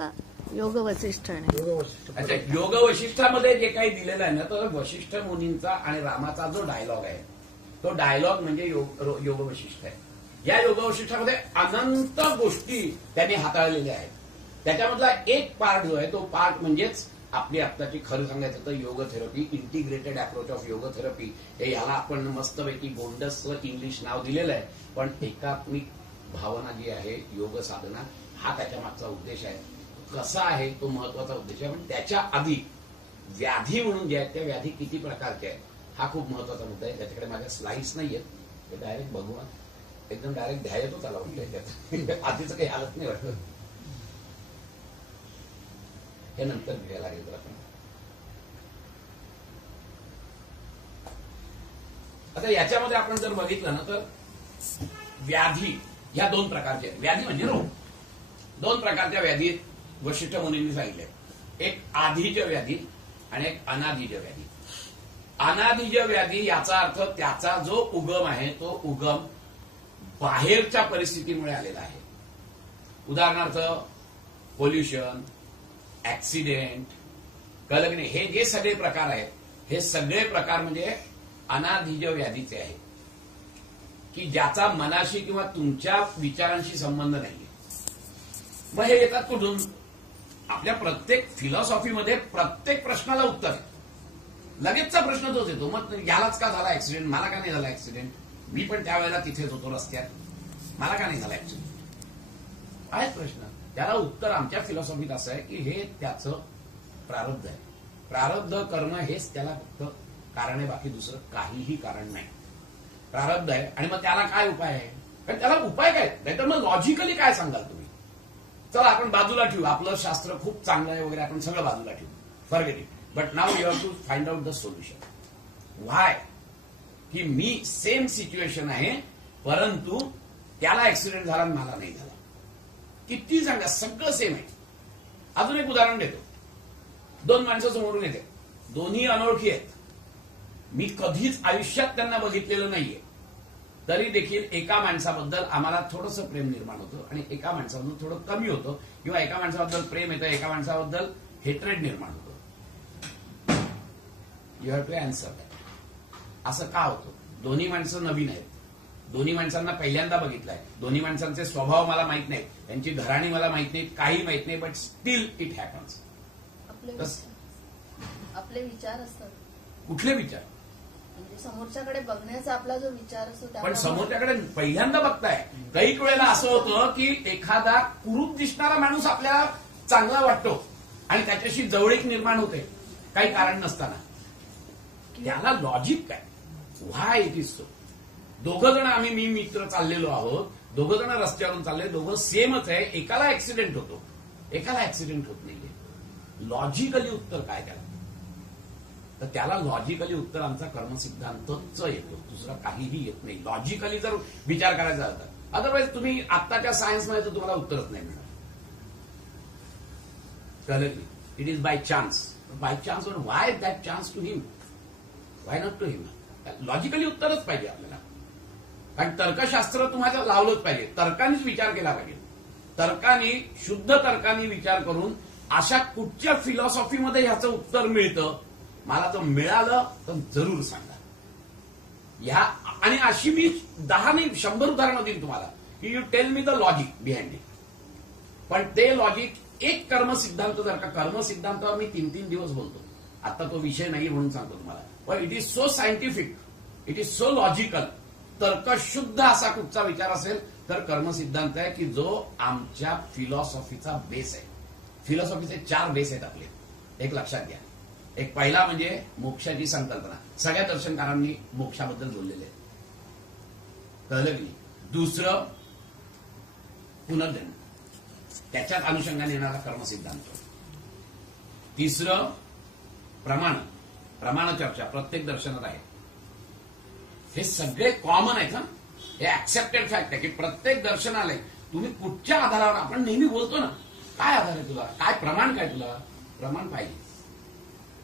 आता योग वसिष्ठाने. अच्छा, योग वशिष्ठामध्ये जे काही दिलेलं आहे ना, तर वशिष्ठ मुनींचा आणि रामाचा जो डायलॉग आहे तो डायलॉग म्हणजे योग वशिष्ठ आहे. या योग वशिष्ठामध्ये अनंत गोष्टी त्यांनी हाताळलेल्या आहेत. त्याच्यामधला एक पार्ट जो आहे तो पार्ट म्हणजेच आपली आत्ताची खरं सांगायचं तर योग थेरपी, इंटिग्रेटेड अप्रोच ऑफ योग थेरपी. हे याला आपण मस्तपैकी गोंडस इंग्लिश नाव दिलेलं आहे, पण एकात्मिक भावना जी आहे योग साधना हा त्याच्या मागचा उद्देश आहे. कसा आहे तो महत्वाचा उद्देश आहे. पण त्याच्या आधी व्याधी म्हणून जे आहेत त्या व्याधी किती प्रकारचे आहेत हा खूप महत्वाचा मुद्दा आहे. त्याच्याकडे माझ्या स्लाइड्स नाहीयेत, ते डायरेक्ट बघू एकदम डायरेक्ट ध्यायतोच आला वाटतं. आधीच काही हालत नाही वाटत. हे नंतर घ्यायला लागेल तर आपण. आता याच्यामध्ये आपण जर बघितलं ना तर व्याधी ह्या दोन प्रकारचे आहेत. व्याधी म्हणजे रोग. दोन प्रकारच्या व्याधी वशिष्ठ मुनींनी सांगितले. एक आधीज व्याधी आणि एक अनाधीज व्याधी. अनाधीज व्याधी याचा अर्थ त्याचा जो उगम आहे तो उगम बाहेरच्या परिस्थितीमुळे आलेला आहे. उदाहरणार्थ पोल्युशन, ऍक्सिडेंट, कळलं की नाही, हे जे सगळे प्रकार आहेत हे सगळे प्रकार म्हणजे अनाधीज व्याधीचे आहेत की ज्याचा मनाशी किंवा तुमच्या विचारांशी संबंध नाहीये. मग हे येतात कुठून? आपल्या प्रत्येक फिलॉसॉफीमध्ये प्रत्येक प्रश्नाला उत्तर आहे. लगेचचा प्रश्न तोच येतो, मग यालाच का झाला ऍक्सिडेंट, मला का नाही झाला ऍक्सिडेंट, मी पण त्यावेळेला तिथेच होतो रस्त्यात, मला का नाही झाला ऍक्सिडेंट, आहेच प्रश्न. त्याला उत्तर आमच्या फिलॉसॉफीत असं आहे की हे त्याचं प्रारब्ध आहे. प्रारब्ध कर्म हेच त्याला फक्त कारण आहे, बाकी दुसरं काहीही कारण नाही. प्रारब्ध आहे आणि मग त्याला काय उपाय आहे? कारण त्याला उपाय काय नाहीतर मग लॉजिकली काय सांगाल तुम्ही? चला आपण बाजूला ठेवू, आपलं शास्त्र खूप चांगलं आहे वगैरे, आपण सगळं बाजूला ठेवू, forget it. But now you have to find out the solution. Why? की मी सेम सिच्युएशन आहे परंतु त्याला ऍक्सिडेंट झाला आणि मला नाही झाला. किती सांगा, सगळं सेम आहे. अजून एक उदाहरण देतो. दोन माणसं समोरून येते, दोन्ही अनोळखी आहेत, मी कधीच आयुष्यात त्यांना बघितलेलं नाहीये, तरी देखील एका माणसाबद्दल आम्हाला थोडंसं प्रेम निर्माण होतं आणि एका माणसाबद्दल थोडं कमी होतं, किंवा एका माणसाबद्दल प्रेम येतं, एका माणसाबद्दल हेट्रेड निर्माण होतं. You have to answer that. असं का होतं? दोन्ही माणसं नवीन आहेत, दोन्ही माणसांना पहिल्यांदा बघितलंय, दोन्ही माणसांचे स्वभाव मला माहित नाहीत, त्यांची घराणी मला माहित नाहीत, काही माहित नाही, बट स्टील इट हॅपन्स. आपले विचार असतात. कुठले विचार? म्हणजे समोरच्याकडे बघण्याचा आपला जो विचार असतो, पण समोरच्याकडे पहिल्यांदा बघताय. काही वेळेला असं होतं की एखादा कुरूप दिसणारा माणूस आपल्याला चांगला वाटतो आणि त्याच्याशी जवळीक निर्माण होते काही कारण नसताना. त्याला लॉजिक काय? व्हाय इट इज सो? दोघं जण आम्ही, मी मित्र चाललेलो आहोत, दोघं जण रस्त्यावरून चालले, दोघं सेमच आहे, एकाला ऍक्सिडेंट होतो, एकाला ऍक्सिडेंट होत नाहीये. लॉजिकली उत्तर काय त्याला? तर त्याला लॉजिकली उत्तर आमचा कर्मसिद्धांतच येतो, दुसरा काहीही येत नाही. लॉजिकली जर विचार करायचा होता, अदरवाईज तुम्ही आत्ताच्या सायन्समध्ये तर तुम्हाला उत्तरच नाही मिळणार. कळलं की? It is by chance. By chance, why that chance to him? Why not to him? Logically उत्तरच पाहिजे आपल्याला. कारण तर्कशास्त्र तुम्हाला लावलंच पाहिजे, तर्कानेच विचार केला पाहिजे. तर्काने, शुद्ध तर्काने विचार करून अशा कुठच्या फिलॉसॉफीमध्ये ह्याचं उत्तर मिळतं, मला जर मिळालं तर जरूर सांगा. ह्या आणि अशी मी 10 नाही 100 उदाहरणं देईन तुम्हाला की you tell me the logic behind it. पण ते लॉजिक एक कर्मसिद्धांत, जर का कर्मसिद्धांतावर मी 3-3 दिवस बोलतो, आता तो विषय नाही म्हणून सांगतो तुम्हाला, पण it is so scientific, it is so logical. तर्कशुद्ध असा कुठचा विचार असेल तर कर्मसिद्धांत आहे की जो आमच्या फिलॉसॉफीचा बेस आहे. फिलॉसॉफीचे 4 बेस आहेत आपले, एक लक्षात घ्या. एक पहिला म्हणजे मोक्षाची संकल्पना, सगळ्या दर्शनकारांनी मोक्षाबद्दल बोललेले आहे, कळलं की? दुसरं पुनर्जन्म, त्याच्याच अनुषंगाने येणारा कर्मसिद्धांत. तिसरं प्रमाण चर्चा, प्रत्येक दर्शनात आहे. हे सगळे कॉमन आहेत. हे ऍक्सेप्टेड फॅक्ट आहे की प्रत्येक दर्शनालय तुम्ही कुठच्या आधारावर, आपण नेहमी बोलतो ना, काय आधार आहे तुला, काय प्रमाण, काय तुला प्रमाण पाहिजे,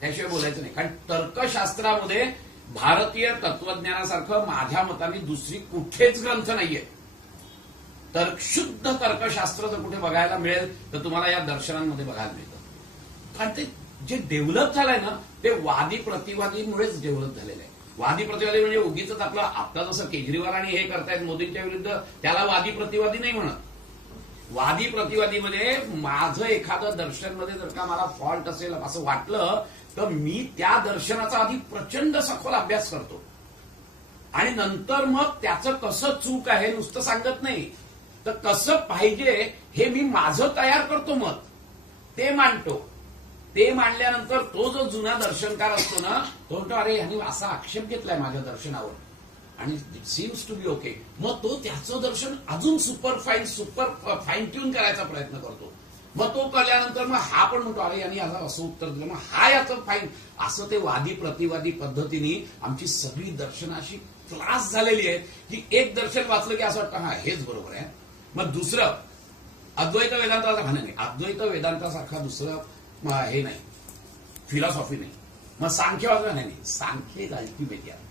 त्याशिवाय बोलायचं नाही. कारण तर्कशास्त्रामध्ये भारतीय तत्वज्ञानासारखं माझ्या मताने दुसरी कुठेच ग्रंथ नाहीये. शुद्ध तर्कशास्त्र जर कुठे बघायला मिळेल तर तुम्हाला या दर्शनांमध्ये बघायला मिळतं. कारण ते जे डेव्हलप झालंय ना ते वादी प्रतिवादीमुळेच डेव्हलप झालेलं आहे. वादी प्रतिवादी म्हणजे उगीच आपलं आता जसं केजरीवाल आणि हे करतायत मोदींच्या विरुद्ध, त्याला वादी प्रतिवादी नाही म्हणत. वादी प्रतिवादीमध्ये माझं एखादं दर्शनमध्ये जर का मला फॉल्ट असेल असं वाटलं तर मी त्या दर्शनाचा आधी प्रचंड सखोल अभ्यास करतो आणि नंतर मग त्याचं कसं चूक आहे नुसतं सांगत नाही, तर कसं पाहिजे हे मी माझं तयार करतो, मत ते मांडतो. ते मांडल्यानंतर तो जो जुना दर्शनकार असतो ना तो म्हणतो अरे ह्यांनी असा आक्षेप घेतलाय माझ्या दर्शनावर आणि it seems to be okay. मग तो त्याचं दर्शन अजून सुपर फाईन ट्यून करायचा प्रयत्न करतो. मग तो कळल्यानंतर मग हा पण म्हणतो अरे यांनी याला असं उत्तर दिलं, मग हा याचं फाईन. असं ते वादी प्रतिवादी पद्धतीने आमची सगळी दर्शनं अशी क्लास झालेली आहे की एक दर्शन वाचलं की असं वाटतं हा हेच बरोबर आहे. मग दुसरं अद्वैत वेदांताचा म्हणा नाही, अद्वैत वेदांतासारखा दुसरं हे नाही, फिलॉसॉफी नाही. मग सांख्य वाचलं नाही, सांख्य अल्टिमेट आहे.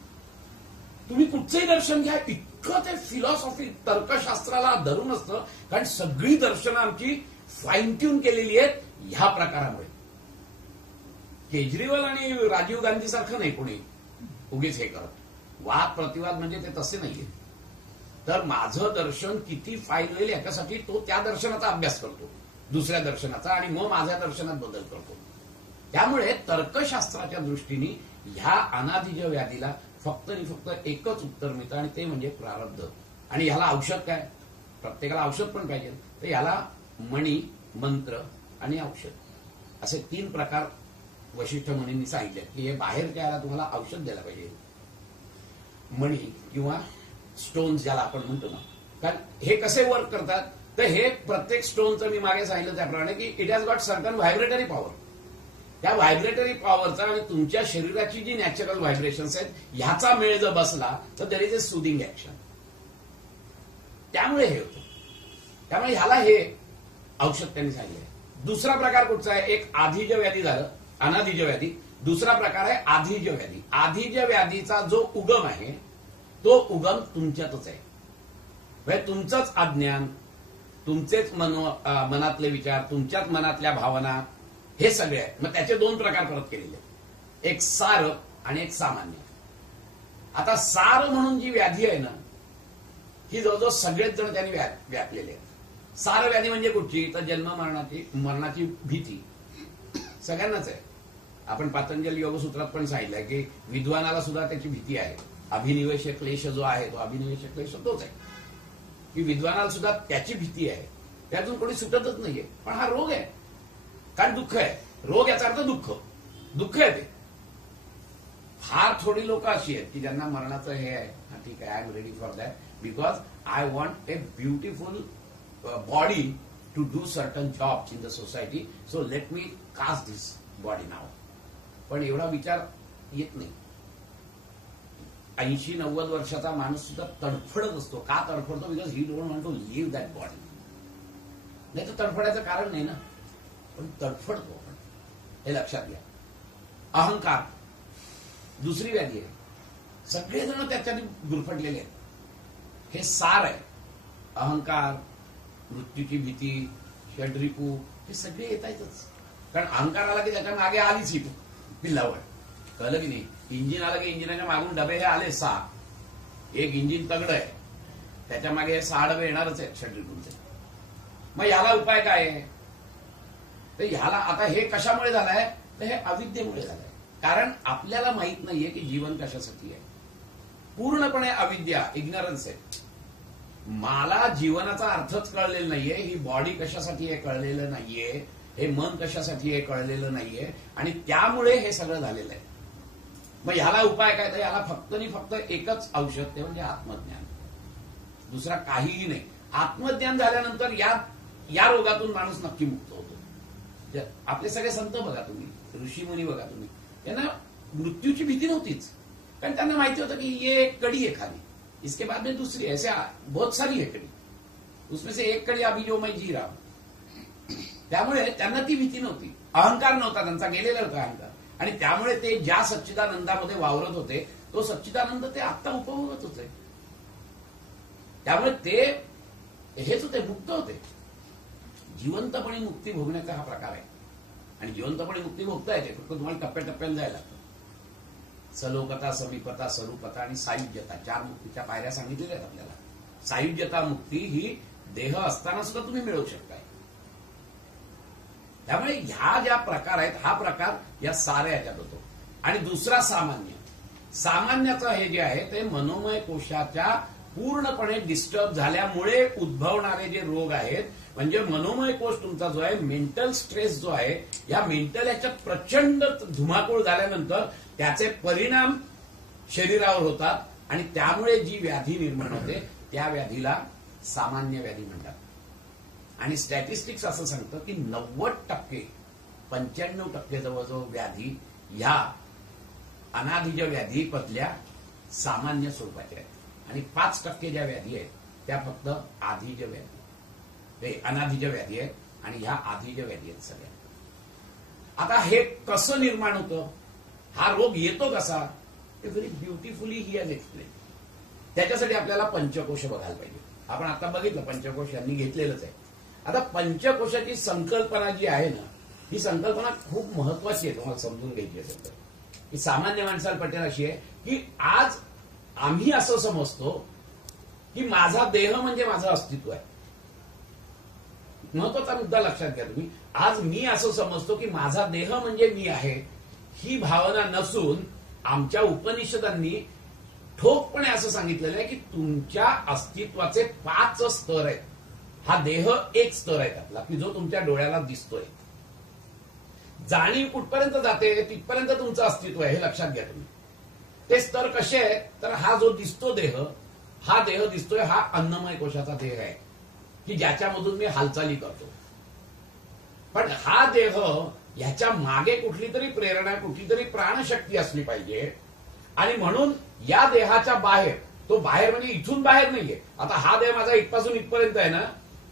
तुम्ही कुठचंही दर्शन घ्या इतकं ते फिलॉसॉफी तर्कशास्त्राला धरून असतं, कारण सगळी दर्शनं आमची फाईन ट्यून केलेली आहेत ह्या प्रकारामुळे. केजरीवाल आणि राजीव गांधी सारखं नाही कोणी उगीच हे करत. वाद प्रतिवाद म्हणजे ते तसे नाहीये. तर माझं दर्शन किती फाईन होईल याच्यासाठी तो त्या दर्शनाचा अभ्यास करतो, दुसऱ्या दर्शनाचा, आणि मग माझ्या दर्शनात बदल करतो. त्यामुळे तर्कशास्त्राच्या दृष्टीने ह्या अनादिज व्याधीला फक्त आणि फक्त एकच उत्तर मिळतं आणि ते म्हणजे प्रारब्ध. आणि ह्याला औषध काय? प्रत्येकाला औषध पण पाहिजे. तर ह्याला मणी, मंत्र आणि औषध असे 3 प्रकार वशिष्ठ मुनींनी सांगितले की हे बाहेरच्या याला तुम्हाला औषध द्यायला पाहिजे. मणी किंवा स्टोन्स ज्याला आपण म्हणतो ना, कारण हे कसे वर्क करतात तर हे प्रत्येक स्टोनचं मी मागे सांगितलं त्याप्रमाणे की it has got certain vibratory power. त्या व्हायब्रेटरी पॉवरचा आणि तुमच्या शरीराची जी नॅचरल व्हायब्रेशन्स आहेत ह्याचा मेळ जर बसला तर देर इज ए सुदिंग ऍक्शन. त्यामुळे हे होतं. त्यामुळे ह्याला हे औषध त्यांनी सांगितलंय. दुसरा प्रकार कुठचा आहे? एक आधीज व्याधी झालं, अनाधीज व्याधी. दुसरा प्रकार आहे आधीज व्याधी. आधीज व्याधीचा जो उगम आहे तो उगम तुमच्यातच आहे. म्हणजे तुमचंच अज्ञान, तुमचेच मनातले विचार, तुमच्याच मनातल्या भावना, हे सगळे आहे. मग त्याचे 2 प्रकार परत केलेले, एक सार आणि एक सामान्य. आता सार म्हणून जी व्याधी आहे ना ही जवळजवळ सगळेच जण त्यांनी व्यापलेले आहेत. सार व्याधी म्हणजे कुठची? तर जन्म मरणाची भीती सगळ्यांनाच आहे. आपण पातंजल योगसूत्रात पण सांगितलंय की विद्वानाला सुद्धा त्याची भीती आहे. अभिनिवेश क्लेश जो आहे तो अभिनिवेश क्लेश तोच आहे की विद्वानाला सुद्धा त्याची भीती आहे. त्यातून कोणी सुटतच नाहीये. पण हा रोग आहे, कारण दुःख आहे. रोग याचा अर्थ दुःख आहे. ते फार थोडी लोक अशी आहेत की ज्यांना मरणाचं हे आहे, हा ठीक आहे, I am ready for that because I want a beautiful body to do certain job in the society, so let me cast this body now. पण एवढा विचार येत नाही. 80-90 वर्षाचा माणूस सुद्धा तडफडत असतो. का तडफडतो? Because he don't want to live that body. नाही तर तडफडायचं कारण नाही ना, पण तडफडतो आपण, हे लक्षात घ्या. अहंकार दुसरी व्याधी आहे. सगळेजण त्याच्याने गुरफटलेले आहेत. हे सार आहे. अहंकार, मृत्यूची भीती, षड्रिपू, हे सगळे येत आहेतच. कारण अहंकार आला की त्याच्या मागे आलीच ही पिल्लावर. कळलं की नाही? इंजिन आलं की इंजिनाच्या मागून डबे हे आले 6. एक इंजिन तगड आहे, त्याच्या मागे 6 डबे येणारच आहेत षड्रिपूंचे. मग याला उपाय काय आहे? तर ह्याला आता हे कशामुळे झालंय? तर हे अविद्येमुळे झालंय. कारण आपल्याला माहित नाहीये की जीवन कशासाठी आहे. पूर्णपणे अविद्या, इग्नरन्स आहे. मला जीवनाचा अर्थच कळलेला नाहीये. ही बॉडी कशासाठी आहे कळलेलं नाहीये. हे मन कशासाठी आहे कळलेलं नाहीये. आणि त्यामुळे हे सगळं झालेलं आहे. मग ह्याला उपाय काय? तर याला फक्त आणि फक्त एकच औषध, ते म्हणजे आत्मज्ञान. दुसरा काहीही नाही. आत्मज्ञान झाल्यानंतर या रोगातून माणूस नक्की मुक्त होतो. आपले सगळे संत बघा तुम्ही, ऋषीमुनी बघा तुम्ही, त्यांना मृत्यूची भीती नव्हतीच. कारण त्यांना माहिती होतं की ये एक कड़ी है खाली, इसके बाद में दूसरी, ऐसे बहुत सारी है कड़ी, उसमें से एक कड़ी अभी जो मैं जी रहा हूं. त्यामुळे त्यांना ती भीती नव्हती. अहंकार नव्हता त्यांचा, गेलेला होता अहंकार. आणि त्यामुळे ते ज्या सच्चिदानंदामध्ये वावरत होते तो सच्चिदानंद ते आत्ता उपभोगत होते. त्यामुळे ते हेच होते, मुक्त होते. जिवंतपणे मुक्ती भोगण्याचा हा प्रकार आहे. आणि जिवंतपणे मुक्ती भोगता येते, फक्त तुम्हाला टप्प्याटप्प्याने जायला लागतं. सलोकता, समीपता, स्वरूपता आणि सायुज्यता, 4 मुक्तीच्या पायऱ्या सांगितलेल्या आहेत आपल्याला. सायुज्यता मुक्ती ही देह असताना सुद्धा तुम्ही मिळवू शकताय. त्यामुळे ह्या ज्या प्रकार आहेत, हा प्रकार या साऱ्या ह्याच्यात होतो. आणि दुसरा सामान्य. सामान्याचं हे जे आहे ते मनोमय कोशाच्या पूर्णपणे डिस्टर्ब झाल्यामुळे उद्भवणारे जे रोग आहेत, म्हणजे मनोमय कोश तुमचा जो आहे, मेंटल स्ट्रेस जो आहे, या मेंटल याच्यात प्रचंड धुमाकूळ झाल्यानंतर त्याचे परिणाम शरीरावर होतात आणि त्यामुळे जी व्याधी निर्माण होते त्या व्याधीला सामान्य व्याधी म्हणतात. आणि स्टॅटिस्टिक्स असं सांगतं की 90%, 95% जवळजवळ व्याधी ह्या अनाधिज व्याधीमधल्या सामान्य स्वरूपाच्या आहेत. आणि 5% ज्या व्याधी आहेत त्या फक्त आधिज व्याधी, ते अनाधिज व्याधी आहेत. आणि ह्या आधिज व्याधी आहेत सगळ्या. आता हे कसं निर्माण होतं, हा रोग येतो कसा, ते very beautifully he has explain. त्याच्यासाठी आपल्याला पंचकोश बघायला पाहिजे. आपण आता बघितलं पंचकोश यांनी घेतलेलंच आहे. आता पंचकोशाची संकल्पना जी आहे ना, ही संकल्पना खूप महत्वाची आहे. तुम्हाला समजून घ्यायची असेल तर, की सामान्य माणसाला पटेल अशी आहे की आज आम्ही असं समजतो की माझा देह म्हणजे माझं अस्तित्व आहे. महत्वाचा मुद्दा लक्षात घ्या तुम्ही. आज मी असं समजतो की माझा देह म्हणजे मी आहे, ही भावना नसून आमच्या उपनिषदांनी ठोकपणे असं सांगितलेलं आहे की तुमच्या अस्तित्वाचे 5 स्तर आहेत. हा देह एक स्तर आहे त्यातला, की जो तुमच्या डोळ्याला दिसतोय. जाणीव कुठपर्यंत जाते तिथपर्यंत तुमचं अस्तित्व आहे, हे लक्षात घ्या तुम्ही. ते स्तर कसे आहेत, तर हा जो दिसतो देह, हा देह दिसतोय, हा अन्नमय कोशाचा देह आहे की ज्याच्यामधून मी हालचाली करतो. पण हा देह, ह्याच्या मागे कुठली तरी प्रेरणा, कुठली तरी प्राणशक्ती असली पाहिजे. आणि म्हणून या देहाच्या बाहेर, तो बाहेर म्हणजे इथून बाहेर नाहीये. आता हा देह माझा इथपासून इथपर्यंत आहे ना,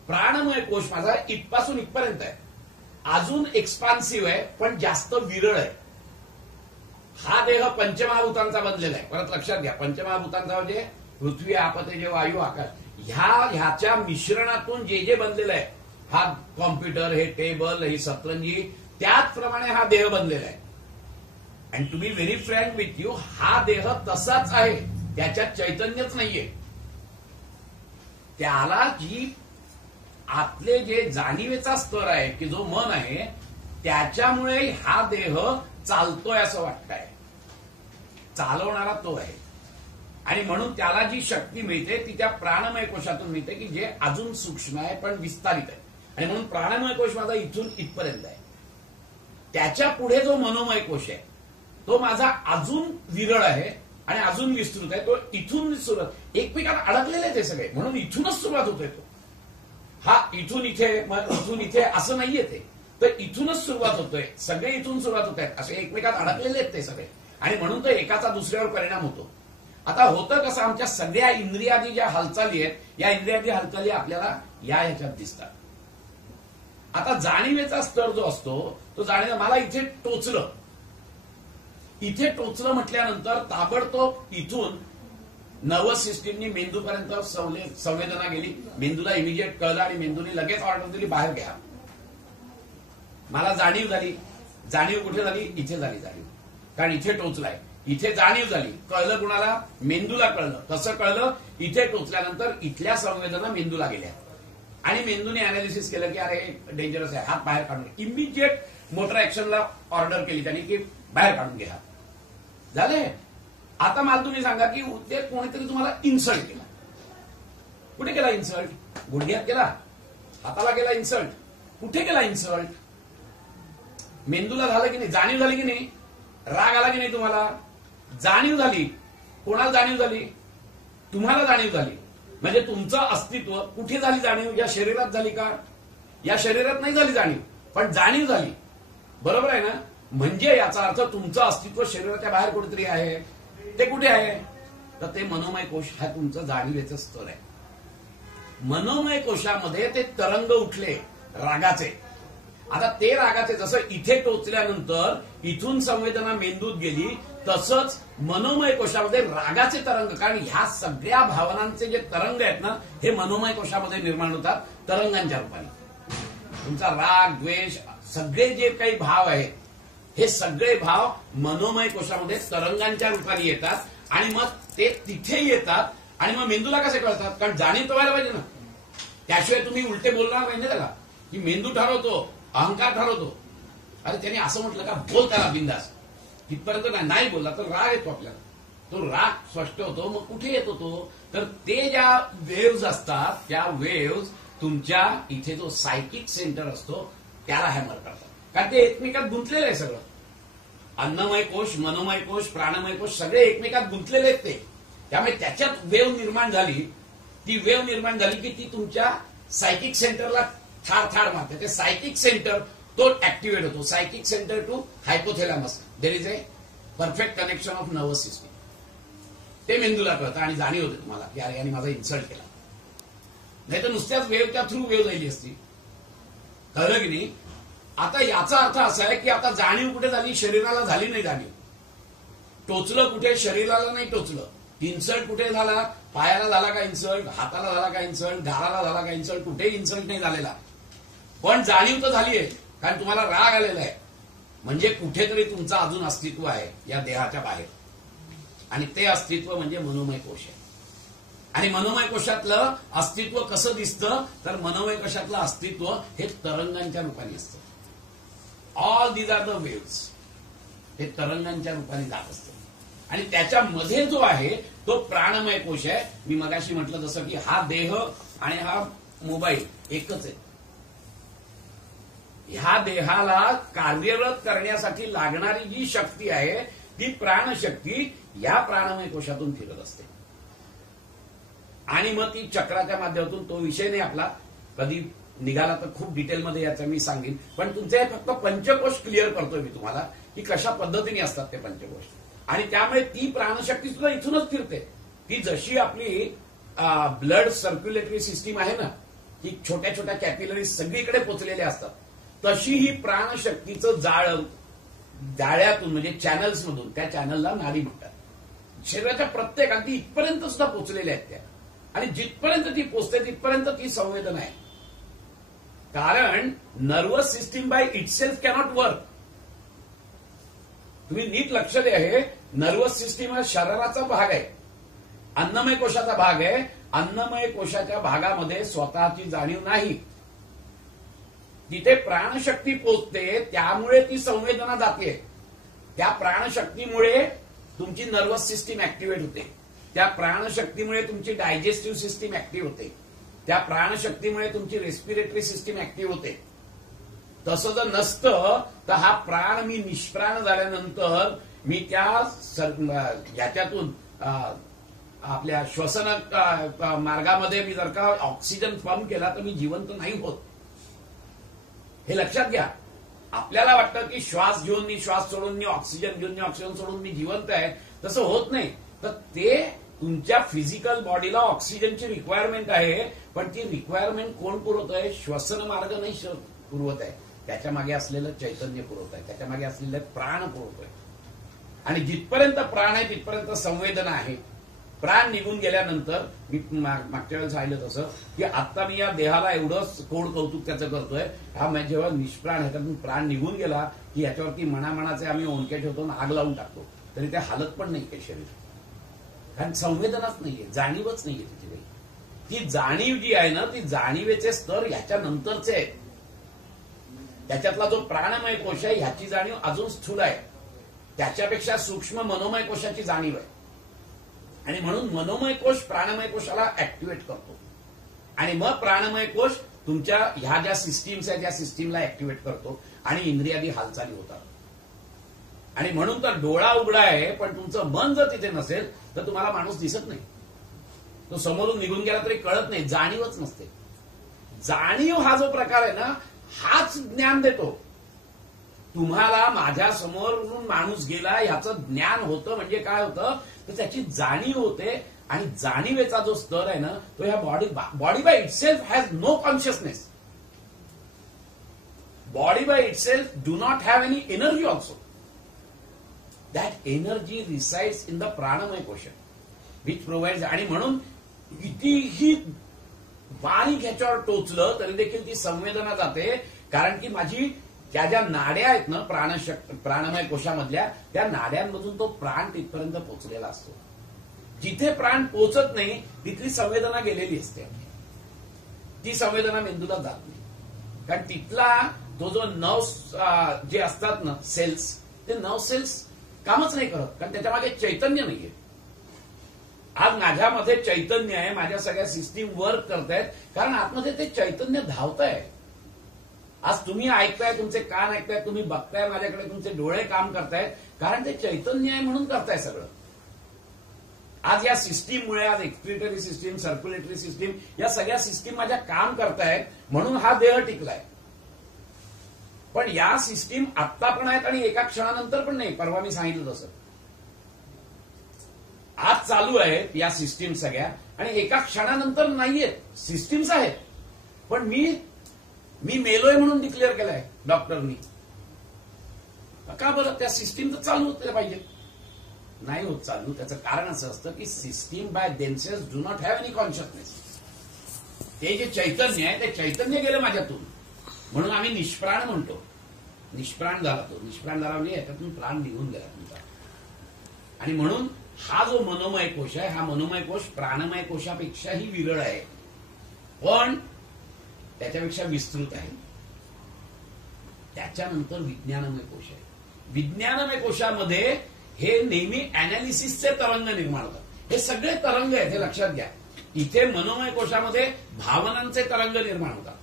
प्राणमय कोश माझा इथपासून इथपर्यंत आहे. अजून एक्सपान्सिव्ह आहे पण जास्त विरळ आहे. हा देह पंचमहाभूतांचा बनलेला आहे. परत लक्षात घ्या, पंचमहाभूतांचा म्हणजे पृथ्वी, आप, तेज, वायू, आकाश, ह्याच्या मिश्रणातून जे जे बनलेलं आहे, हा कॉम्प्युटर, हे टेबल, ही सतरंजी, त्याचप्रमाणे हा देह बनलेला आहे. And to be very frank with you, हा देह तसाच आहे, त्याच्यात चैतन्यच नाहीये. त्याला जी आतले जे जाणीवेचा स्तर आहे, की जो मन आहे, त्याच्यामुळे हा देह चालतोय असं वाटतंय. चालवणारा तो आहे. आणि म्हणून त्याला जी शक्ती मिळते ती त्या प्राणमय कोशातून मिळते, की जे अजून सूक्ष्म आहे पण विस्तारित आहे. आणि म्हणून प्राणमय कोश माझा इथून इथपर्यंत आहे. त्याच्या पुढे जो मनोमय कोश आहे तो माझा अजून विरळ आहे आणि अजून विस्तृत आहे. तो इथून सुरुवात, एकमेकांना अडकलेले ते सगळे, म्हणून इथूनच सुरुवात होते. तो हा इथून इथे, इथून इथे असं नाहीये ते, तर इथूनच सुरुवात होतोय. सगळे इथून सुरुवात होत आहेत, असे एकमेकात अडकलेले आहेत ते सगळे. आणि म्हणून तो एकाचा दुसऱ्यावर परिणाम होतो. आता होतं कसं, आमच्या सगळ्या इंद्रियादी ज्या हालचाली आहेत, या इंद्रियादी हालचाली आपल्याला या ह्याच्यात दिसतात. आता जाणीवेचा स्तर जो असतो, तो जाणीव, मला इथे टोचलं, इथे टोचलं म्हटल्यानंतर ताबडतोब इथून नर्वस सिस्टीमनी मेंदूपर्यंत संवेदना गेली. मेंदूला इमिजिएट कळलं आणि मेंदूने लगेच ऑर्डर दिली, बाहेर घ्या. मला जाणीव झाली. जाणीव कुठे झाली? इथे झाली जाणीव, कारण इथे टोचलाय. इथे जाणीव झाली. कळलं कुणाला? मेंदूला कळलं. कसं कळलं? इथे टोचल्यानंतर इथल्या संवेदना मेंदूला गेल्या आणि मेंदूने अनालिसिस केलं की अरे डेंजरस आहे, हात बाहेर काढून. इमिजिएट मोटर ऍक्शनला ऑर्डर केली त्यांनी की बाहेर काढून घ्या. झाले. आता मला तुम्ही सांगा की ते कोणीतरी तुम्हाला इन्सल्ट केला. कुठे केला इन्सल्ट? गुडघ्यात केला, हाताला केला इन्सल्ट, कुठे केला इन्सल्ट? मेंदूला झालं की नाही? जाणीव झाली की नाही? राग आला की नाही तुम्हाला? जाणीव झाली. कोणाला जाणीव झाली? तुम्हाला जाणीव झाली. म्हणजे तुमचं अस्तित्व कुठे झाली जाणीव? या शरीरात झाली का? या शरीरात नाही झाली जाणीव, पण जाणीव झाली. बरोबर आहे ना? म्हणजे याचा अर्थ तुमचं अस्तित्व शरीराच्या बाहेर कुठेतरी आहे. ते कुठे आहे? तर ते मनोमय कोश हा तुमचं जाणीवेचं स्तर आहे. मनोमय कोशामध्ये ते तरंग उठले रागाचे. आता ते रागाचे जसं इथे टोचल्यानंतर इथून संवेदना मेंदूत गेली, तसंच मनोमय कोशामध्ये रागाचे तरंग, कारण ह्या सगळ्या भावनांचे जे तरंग आहेत ना, हे मनोमय कोशामध्ये निर्माण होतात तरंगांच्या रूपाने. तुमचा राग, द्वेष, सगळे जे काही भाव आहेत, हे सगळे भाव मनोमय कोशामध्ये तरंगांच्या रूपाने येतात आणि मग ते तिथे येतात आणि मग मेंदूला कसे कळतात? कारण जाणीव तर व्हायला पाहिजे ना, त्याशिवाय तुम्ही उलटे बोलणार नाही ना त्याला, की मेंदू ठरवतो, अहंकार ठरवतो. अरे त्याने असं म्हटलं का, बोल त्याला बिंदास. तिथपर्यंत नाही बोलला तर राग येतो आपल्याला, तो राग स्पष्ट होतो. मग कुठे येतो तो? तर ते ज्या वेव्ज असतात, त्या वेव्ज तुमच्या इथे जो सायकिक सेंटर असतो त्याला हॅमर करतात, कारण ते एकमेकात गुंतलेलं आहे सगळं. अन्नमय कोश, मनोमय कोश, प्राणमय कोश सगळे एकमेकात गुंतलेले आहेत ते. त्यामुळे त्याच्यात वेव्ह निर्माण झाली, ती वेव्ह निर्माण झाली की ती तुमच्या सायकिक सेंटरला थार थार मारते. ते सायकिक सेंटर तो ऍक्टिव्हेट होतो. Psychic centre to hypothalamus there is a perfect connection of nervous system. ते मेंदूला कळतं आणि जाणीव होते तुम्हाला की अरे याने माझा इन्सल्ट केला. नाही तर नुसत्याच वेव्हच्या थ्रू वेव्ह झाली असती. कळलं की नाही? आता याचा अर्थ असा आहे की आता जाणीव कुठे झाली? शरीराला झाली नाही जाणीव. टोचलं कुठे? शरीराला नाही टोचलं. इन्सल्ट कुठे झाला? पायाला झाला का इन्सल्ट? हाताला झाला का इन्सल्ट? गालाला झाला का इन्सल्ट? कुठेही इन्सल्ट नाही झालेला, पण जाणीव तर झाली आहे. कारण तुम्हाला राग आलेला आहे, म्हणजे कुठेतरी तुमचं अजून अस्तित्व आहे या देहाच्या बाहेर, आणि ते अस्तित्व म्हणजे मनोमय कोश आहे. आणि मनोमय कोशातलं अस्तित्व कसं दिसतं? तर मनोमय कोशातलं अस्तित्व हे तरंगांच्या रूपाने असतं. All these are the waves, हे तरंगांच्या रूपाने जात असतं. आणि त्याच्यामध्ये जो आहे तो प्राणमय कोश आहे. मी मगाशी म्हटलं जसं की हा देह आणि हा मोबाईल एकच आहे. ह्या देहाला कार्यरत करण्यासाठी लागणारी जी शक्ती आहे ती प्राणशक्ती या प्राणमय कोशातून फिरत असते. आणि मग ती चक्राच्या माध्यमातून, तो विषय नाही आपला, कधी निघाला तर खूप डिटेलमध्ये याचं मी सांगेन, पण तुमचे फक्त पंचकोश क्लिअर करतोय मी तुम्हाला की कशा पद्धतीने असतात ते पंचकोश. आणि त्यामुळे ती प्राणशक्ती सुद्धा इथूनच फिरते. ती जशी आपली ब्लड सर्क्युलेटरी सिस्टीम आहे ना, ती छोट्या छोट्या कॅपिलरीज सगळीकडे पोचलेल्या असतात, तशी ही प्राणशक्तीचं जाळ्यातून म्हणजे चॅनल्समधून, त्या चॅनलला नाडी म्हणतात, शरीराच्या प्रत्येक अगदी इथपर्यंत सुद्धा पोचलेल्या आहेत त्या. आणि जिथपर्यंत ती पोचते तिथपर्यंत ती संवेदना आहे. कारण nervous system by itself cannot work. तुम्ही नीट लक्ष द्या, हे नर्वस सिस्टीम हा शरीराचा भाग आहे, अन्नमय कोशाचा भाग आहे. अन्नमय कोशाच्या भागामध्ये स्वतःची जाणीव नाही, तिथे प्राणशक्ती पोचते, त्यामुळे ती संवेदना जाते. त्या प्राणशक्तीमुळे तुमची नर्वस सिस्टीम ऍक्टिव्हेट होते, त्या प्राणशक्तीमुळे तुमची डायजेस्टिव्ह सिस्टीम ऍक्टिव्ह होते, त्या प्राणशक्तीमुळे तुमची रेस्पिरेटरी सिस्टीम ऍक्टिव्ह होते. तसं जर नसतं तर हा प्राण मी निष्प्राण झाल्यानंतर मी त्या याच्यातून आपल्या श्वसन मार्गामध्ये मी जर का ऑक्सिजन पंप केला तर मी जिवंत नाही होत. हे लक्षात घ्या. आपल्याला वाटतं की श्वास घेऊन मी श्वास सोडून, मी ऑक्सिजन घेऊन मी ऑक्सिजन सोडून मी जिवंत आहे, तसं होत नाही. तर ते तुमच्या फिजिकल बॉडीला ऑक्सिजनची रिक्वायरमेंट आहे, पण ती रिक्वायरमेंट कोण पुरवत आहे? श्वसन मार्ग नाही पुरवत आहे, त्याच्या मागे असलेलं चैतन्य पुरवत आहे, त्याच्या मागे असलेलं प्राण पुरवतोय. आणि जिथपर्यंत प्राण आहे तिथपर्यंत संवेदना आहे. प्राण निघून गेल्यानंतर, मी मागच्या वेळेस सांगितलं तसं की आता मी या देहाला एवढं कोड कौतुक त्याचं करतोय, हा जेव्हा निष्प्राण आहे तर प्राण निघून गेला की याच्यावरती मनामनाचे आम्ही ओंडके ठेवतो आणि आग लावून टाकतो, तरी ते हालत पण नाही काही शरीर. कारण संवेदनाच नाहीये, जाणीवच नाहीये तिची काही. ती जाणीव जी आहे ना, ती जाणीवेचे स्तर ह्याच्यानंतरचे आहेत. त्याच्यातला जो प्राणमय कोश आहे ह्याची जाणीव अजून स्थूल आहे, त्याच्यापेक्षा सूक्ष्म मनोमय कोशाची जाणीव आहे. आणि म्हणून मनोमय कोश प्राणमय कोशाला ऍक्टिव्हेट करतो, आणि मग प्राणमय कोश तुमच्या ह्या ज्या सिस्टीम्स आहेत त्या सिस्टीमला ऍक्टिव्हेट करतो आणि इंद्रियादी हालचाली होतात. आणि म्हणून तर डोळा उघडा आहे, पण तुमचं मन जर तिथे नसेल तर तुम्हाला माणूस दिसत नाही, तो समोरून निघून गेला तरी कळत नाही, जाणीवच नसते. जाणीव हा जो प्रकार आहे ना, हाच ज्ञान देतो तुम्हाला. माझ्या समोरून माणूस गेला याचं ज्ञान होतं म्हणजे काय होतं, तर त्याची जाणीव होते. आणि जाणीवेचा जो स्तर आहे ना, तो ह्या body by itself has no consciousness. Body by itself do not have any energy also. That energy resides in the pranamaya kosha which provides. आणि म्हणून कितीही बारीक ह्याच्यावर टोचलं तरी देखील ती संवेदना जाते, कारण की माझी त्या ज्या नाड्या आहेत ना प्राणमय कोशामधल्या, त्या नाड्यांमधून तो प्राण तिथपर्यंत पोहोचलेला असतो. जिथे प्राण पोहोचत नाही तिथली संवेदना गेलेली असते. ती संवेदना मेंदूला जात नाही, कारण तिथला तो जो नर्व्स जे असतात ना सेल्स, ते नर्व सेल्स कामच नाही करत, कारण त्याच्यामागे चैतन्य नाहीये. आज माझ्यामध्ये चैतन्य आहे, माझ्या सगळ्या सिस्टीम वर्क करतायत, कारण आतमध्ये ते चैतन्य धावतंय. आज तुम्ही ऐकताय, तुमचे कान ऐकताय, तुम्ही बघताय माझ्याकडे, तुमचे डोळे काम करतायत, कारण ते चैतन्य आहे म्हणून करताय सगळं. आज या सिस्टीममुळे, आज एक्सक्रिटरी सिस्टीम, सर्क्युलेटरी सिस्टीम, या सगळ्या सिस्टीम माझ्या काम करतायत म्हणून हा देह टिकलाय. पण या सिस्टीम आत्ता पण आहेत आणि एका क्षणानंतर पण नाही. परवा मी सांगितलं तसं आज चालू आहेत या सिस्टीम सगळ्या, आणि एका क्षणानंतर नाहीयेत. सिस्टीम्स आहेत, पण मी मेलोय म्हणून डिक्लेअर केलाय डॉक्टरनी. का बरं? त्या सिस्टीम तर चालू होते पाहिजे, नाही होत चालू. त्याचं कारण असं असतं की system by themselves do not have any consciousness. ते जे चैतन्य आहे ते चैतन्य गेलं माझ्यातून, म्हणून आम्ही निष्प्राण म्हणतो. निष्प्राण झाला तो. निष्प्राण झाला म्हणजे याच्यातून प्राण निघून गेला तुमचा. आणि म्हणून हा जो मनोमय कोश आहे, हा मनोमय कोश प्राणमय कोशापेक्षाही विरळ आहे, पण त्याच्यापेक्षा विस्तृत आहे. त्याच्यानंतर विज्ञानमय कोश आहे. विज्ञानमय कोशामध्ये हे नेहमी अनालिसिसचे तरंग निर्माण होतात. हे सगळे तरंग आहेत, हे लक्षात घ्या. इथे मनोमय कोशामध्ये भावनांचे तरंग निर्माण होतात.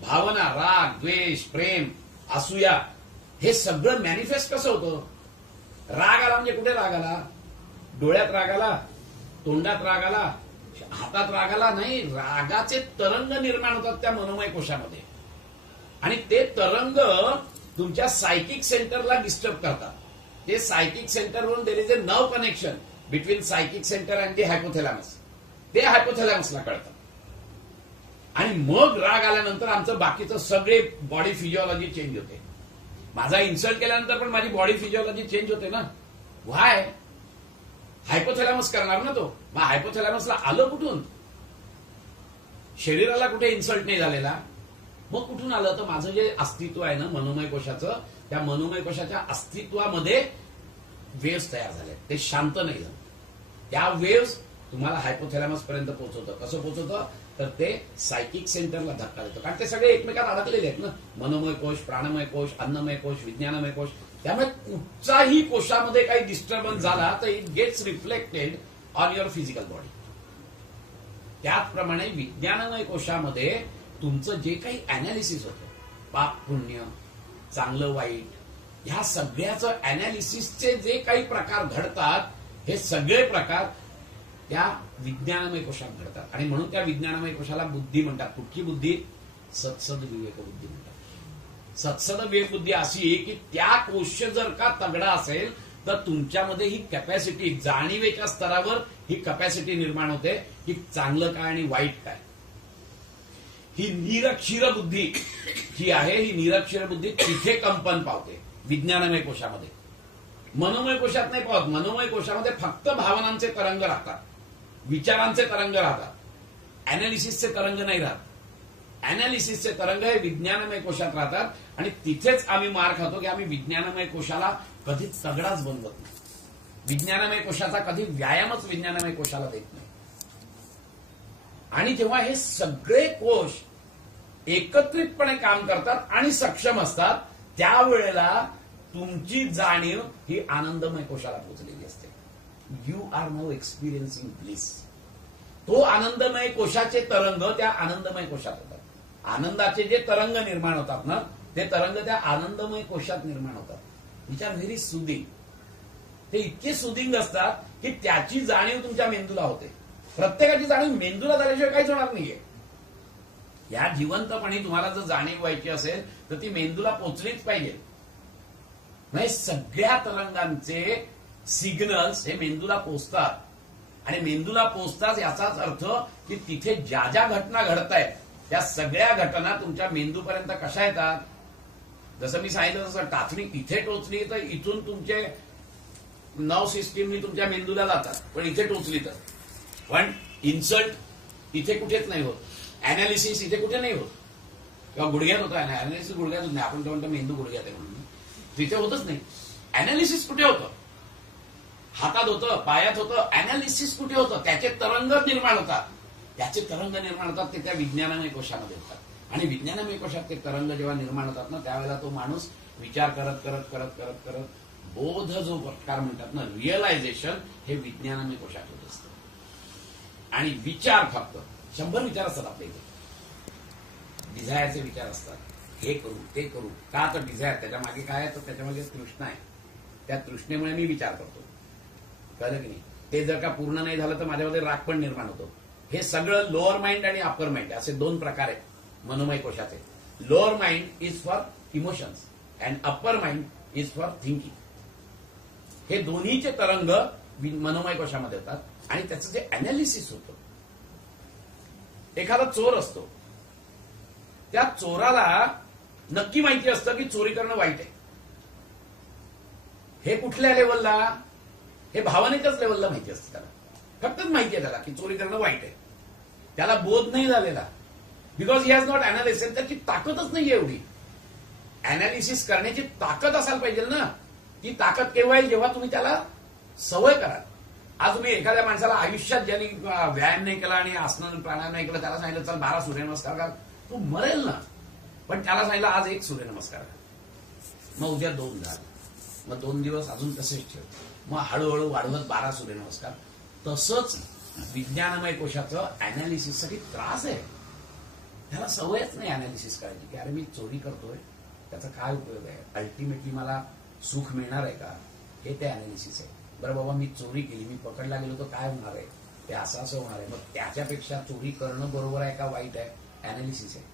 भावना, राग, द्वेष, प्रेम, असूया, हे सगळं मॅनिफेस्ट कसं होतं? राग आला म्हणजे कुठे राग आला? डोळ्यात राग आला, तोंडात राग आला, हातात राग आला? नाही, रागाचे तरंग निर्माण होतात त्या मनोमय कोशामध्ये, आणि ते तरंग तुमच्या सायकिक सेंटरला डिस्टर्ब करतात. ते सायकिक सेंटरवरून there is a nerve connection between psychic centre and the hypothalamus. ते हायपोथॅलॅमसला कळतं, आणि मग राग आल्यानंतर आमचं बाकीचं सगळे बॉडी फिजिओलॉजी चेंज होते. माझा इन्सल्ट केल्यानंतर पण माझी बॉडी फिजिओलॉजी चेंज होते ना. व्हाय? हायपोथॅलॅमस करणार ना तो. मग हायपोथॅलॅमसला आलं कुठून? शरीराला कुठे इन्सल्ट नाही झालेला, मग कुठून आलं? तर माझं जे अस्तित्व आहे ना मनोमय कोशाचं, त्या मनोमय कोशाच्या अस्तित्वामध्ये वेव्स तयार झाले, ते शांत नाही झालं. त्या वेव्स तुम्हाला हायपोथॅलॅमस पर्यंत पोहोचवतं. कसं पोहोचवतं? तर ते सायकिक सेंटरला धक्का देतं, कारण ते सगळे एकमेकात अडकलेले आहेत ना. मनोमय कोश, प्राणमय कोश, अन्नमय कोश, विज्ञानमय कोश. त्यामुळे कुठचाही कोशामध्ये काही डिस्टर्बन्स झाला तर it gets reflected on your physical body. त्याचप्रमाणे विज्ञानमय कोशामध्ये तुमचं जे काही अनालिसिस होतं, पाप पुण्य, चांगलं वाईट, ह्या सगळ्याचं अनालिसिसचे जे काही प्रकार घडतात, हे सगळे प्रकार त्या विज्ञानमय कोशात घडतात. आणि म्हणून त्या विज्ञानमय कोशाला बुद्धी म्हणतात. कुठली बुद्धी? सत्सद विवेक बुद्धी म्हणतात. सत्सद विवेक बुद्धी अशी की त्या कोश जर का तगडा असेल तर तुमच्यामध्ये ही कॅपॅसिटी, जाणीवेच्या स्तरावर ही कॅपॅसिटी निर्माण होते की चांगलं काय आणि वाईट काय. ही निरक्षीर बुद्धी जी आहे, ही निरक्षीर बुद्धी तिथे कंपन पावते विज्ञानमय कोशामध्ये. मनोमय कोशात नाही पावत. मनोमय कोशामध्ये फक्त भावनांचे तरंग राहतात, विचारांचे तरंग राहतात, अनालिसिसचे तरंग नाही राहत. अनालिसिसचे तरंग हे विज्ञानमय कोशात राहतात, आणि तिथेच आम्ही मार खातो की आम्ही विज्ञानमय कोशाला कधीच तगडाच बनवत नाही. विज्ञानमय कोशाचा कधी व्यायामच विज्ञानमय कोशाला देत नाही. आणि जेव्हा हे सगळे कोश एकत्रितपणे काम करतात आणि सक्षम असतात, त्यावेळेला तुमची जाणीव ही आनंदमय कोशाला पोहोचलेली असते. You are now experiencing bliss. तो आनंदमय कोशाचे तरंग त्या आनंदमय कोशात होतात. आनंदाचे जे तरंग निर्माण होतात ना, ते तरंग त्या आनंदमय कोशात निर्माण होतात. Which are very soothing. ते इतके सुदिंग असतात की त्याची जाणीव तुमच्या मेंदूला होते. प्रत्येकाची जाणीव मेंदूला झाल्याशिवाय काहीच होणार नाहीये. या जिवंतपणे तुम्हाला जर जाणीव व्हायची असेल तर ती मेंदूला पोचलीच पाहिजे. म्हणजे सगळ्या तरंगांचे सिग्नल्स हे मेंदूला पोचतात, आणि मेंदूला पोचतात याचाच अर्थ की तिथे ज्या ज्या घटना घडतायत त्या सगळ्या घटना तुमच्या मेंदूपर्यंत कशा येतात? जसं मी सांगितलं तसं टाचणी इथे टोचली तर इथून तुमचे नर्व सिस्टीमनी तुमच्या मेंदूला जातात, पण इथे टोचली तर. पण इन्सल्ट इथे कुठेच नाही होत, अनालिसिस इथे कुठे नाही होत, किंवा गुडघ्यात होतं. अनालिसिस गुडघ्यातच नाही, आपण तो म्हणतो मेंदू गुडघ्यात आहे म्हणून, तिथे होतच नाही. अनालिसिस कुठे होतं? हातात होतं, पायात होतं. अनालिसिस कुठे होतं? त्याचे तरंग निर्माण होतात. त्याचे तरंग निर्माण होतात ते त्या विज्ञानमय कोशामध्ये होतात. आणि विज्ञानमय कोशात ते तरंग जेव्हा निर्माण होतात ना, त्यावेळेला तो माणूस विचार करत करत करत करत करत बोध जो प्रकार म्हणतात ना, रिअलायझेशन, हे विज्ञानमय कोशात होत असतं. आणि विचार फक्त 100 विचार असतात आपल्या इथे. डिझायरचे विचार असतात, हे करू ते करू. का तर डिझायर त्याच्या मागे काय आहे? तर त्याच्यामागे तृष्णा आहे. त्या तृष्णेमुळे मी विचार करतो. कळलं की नाही? ते जर का पूर्ण नाही झालं तर माझ्यामध्ये राग पण निर्माण होतो. हे सगळं लोअर माइंड आणि अप्पर माइंड असे 2 प्रकार आहेत मनोमय कोशाचे. Lower mind is for emotions and upper mind is for thinking. हे दोन्हीचे तरंग मनोमय कोशामध्ये होतात आणि त्याचं जे अनालिसिस होतं. एखादा चोर असतो, त्या चोराला नक्की माहिती असतं की चोरी करणं वाईट आहे. हे कुठल्या लेवलला? हे भावनेच्याच लेवलला माहिती असतं त्याला. फक्तच माहिती आहे त्याला की चोरी करणं वाईट आहे. त्याला बोध नाही झालेला, because he has not analysis. त्याची ताकदच नाही एवढी. अनालिसिस करण्याची ताकद असायला पाहिजे ना. ती ताकद केव्हा येईल? जेव्हा तुम्ही त्याला सवय कराल. आज तुम्ही एखाद्या माणसाला आयुष्यात ज्यांनी व्यायाम नाही केला आणि आसन प्राणायाम नाही केलं, त्याला सांगितलं चल 12 सूर्यनमस्कार कर, तो मरेल ना. पण त्याला सांगितलं आज 1 सूर्यनमस्कार कर, मग उद्या 2 झाले, मग 2 दिवस अजून तसेच ठेव, मग हळूहळू वाढवत 12 सूर्यनमस्कार. तसंच विज्ञानमय कोशाचं अनालिसिससाठी त्रास आहे. त्याला सवयच नाही अनालिसिस करायची की अरे मी चोरी करतोय, त्याचा काय उपयोग आहे, अल्टिमेटली मला सुख मिळणार आहे का, हे ते अनालिसिस आहे. बरं बाबा मी चोरी केली, मी पकडला गेलो तर काय होणार आहे, ते असं असं होणार आहे, मग त्याच्यापेक्षा चोरी करणं बरोबर आहे का वाईट आहे, अनालिसिस आहे.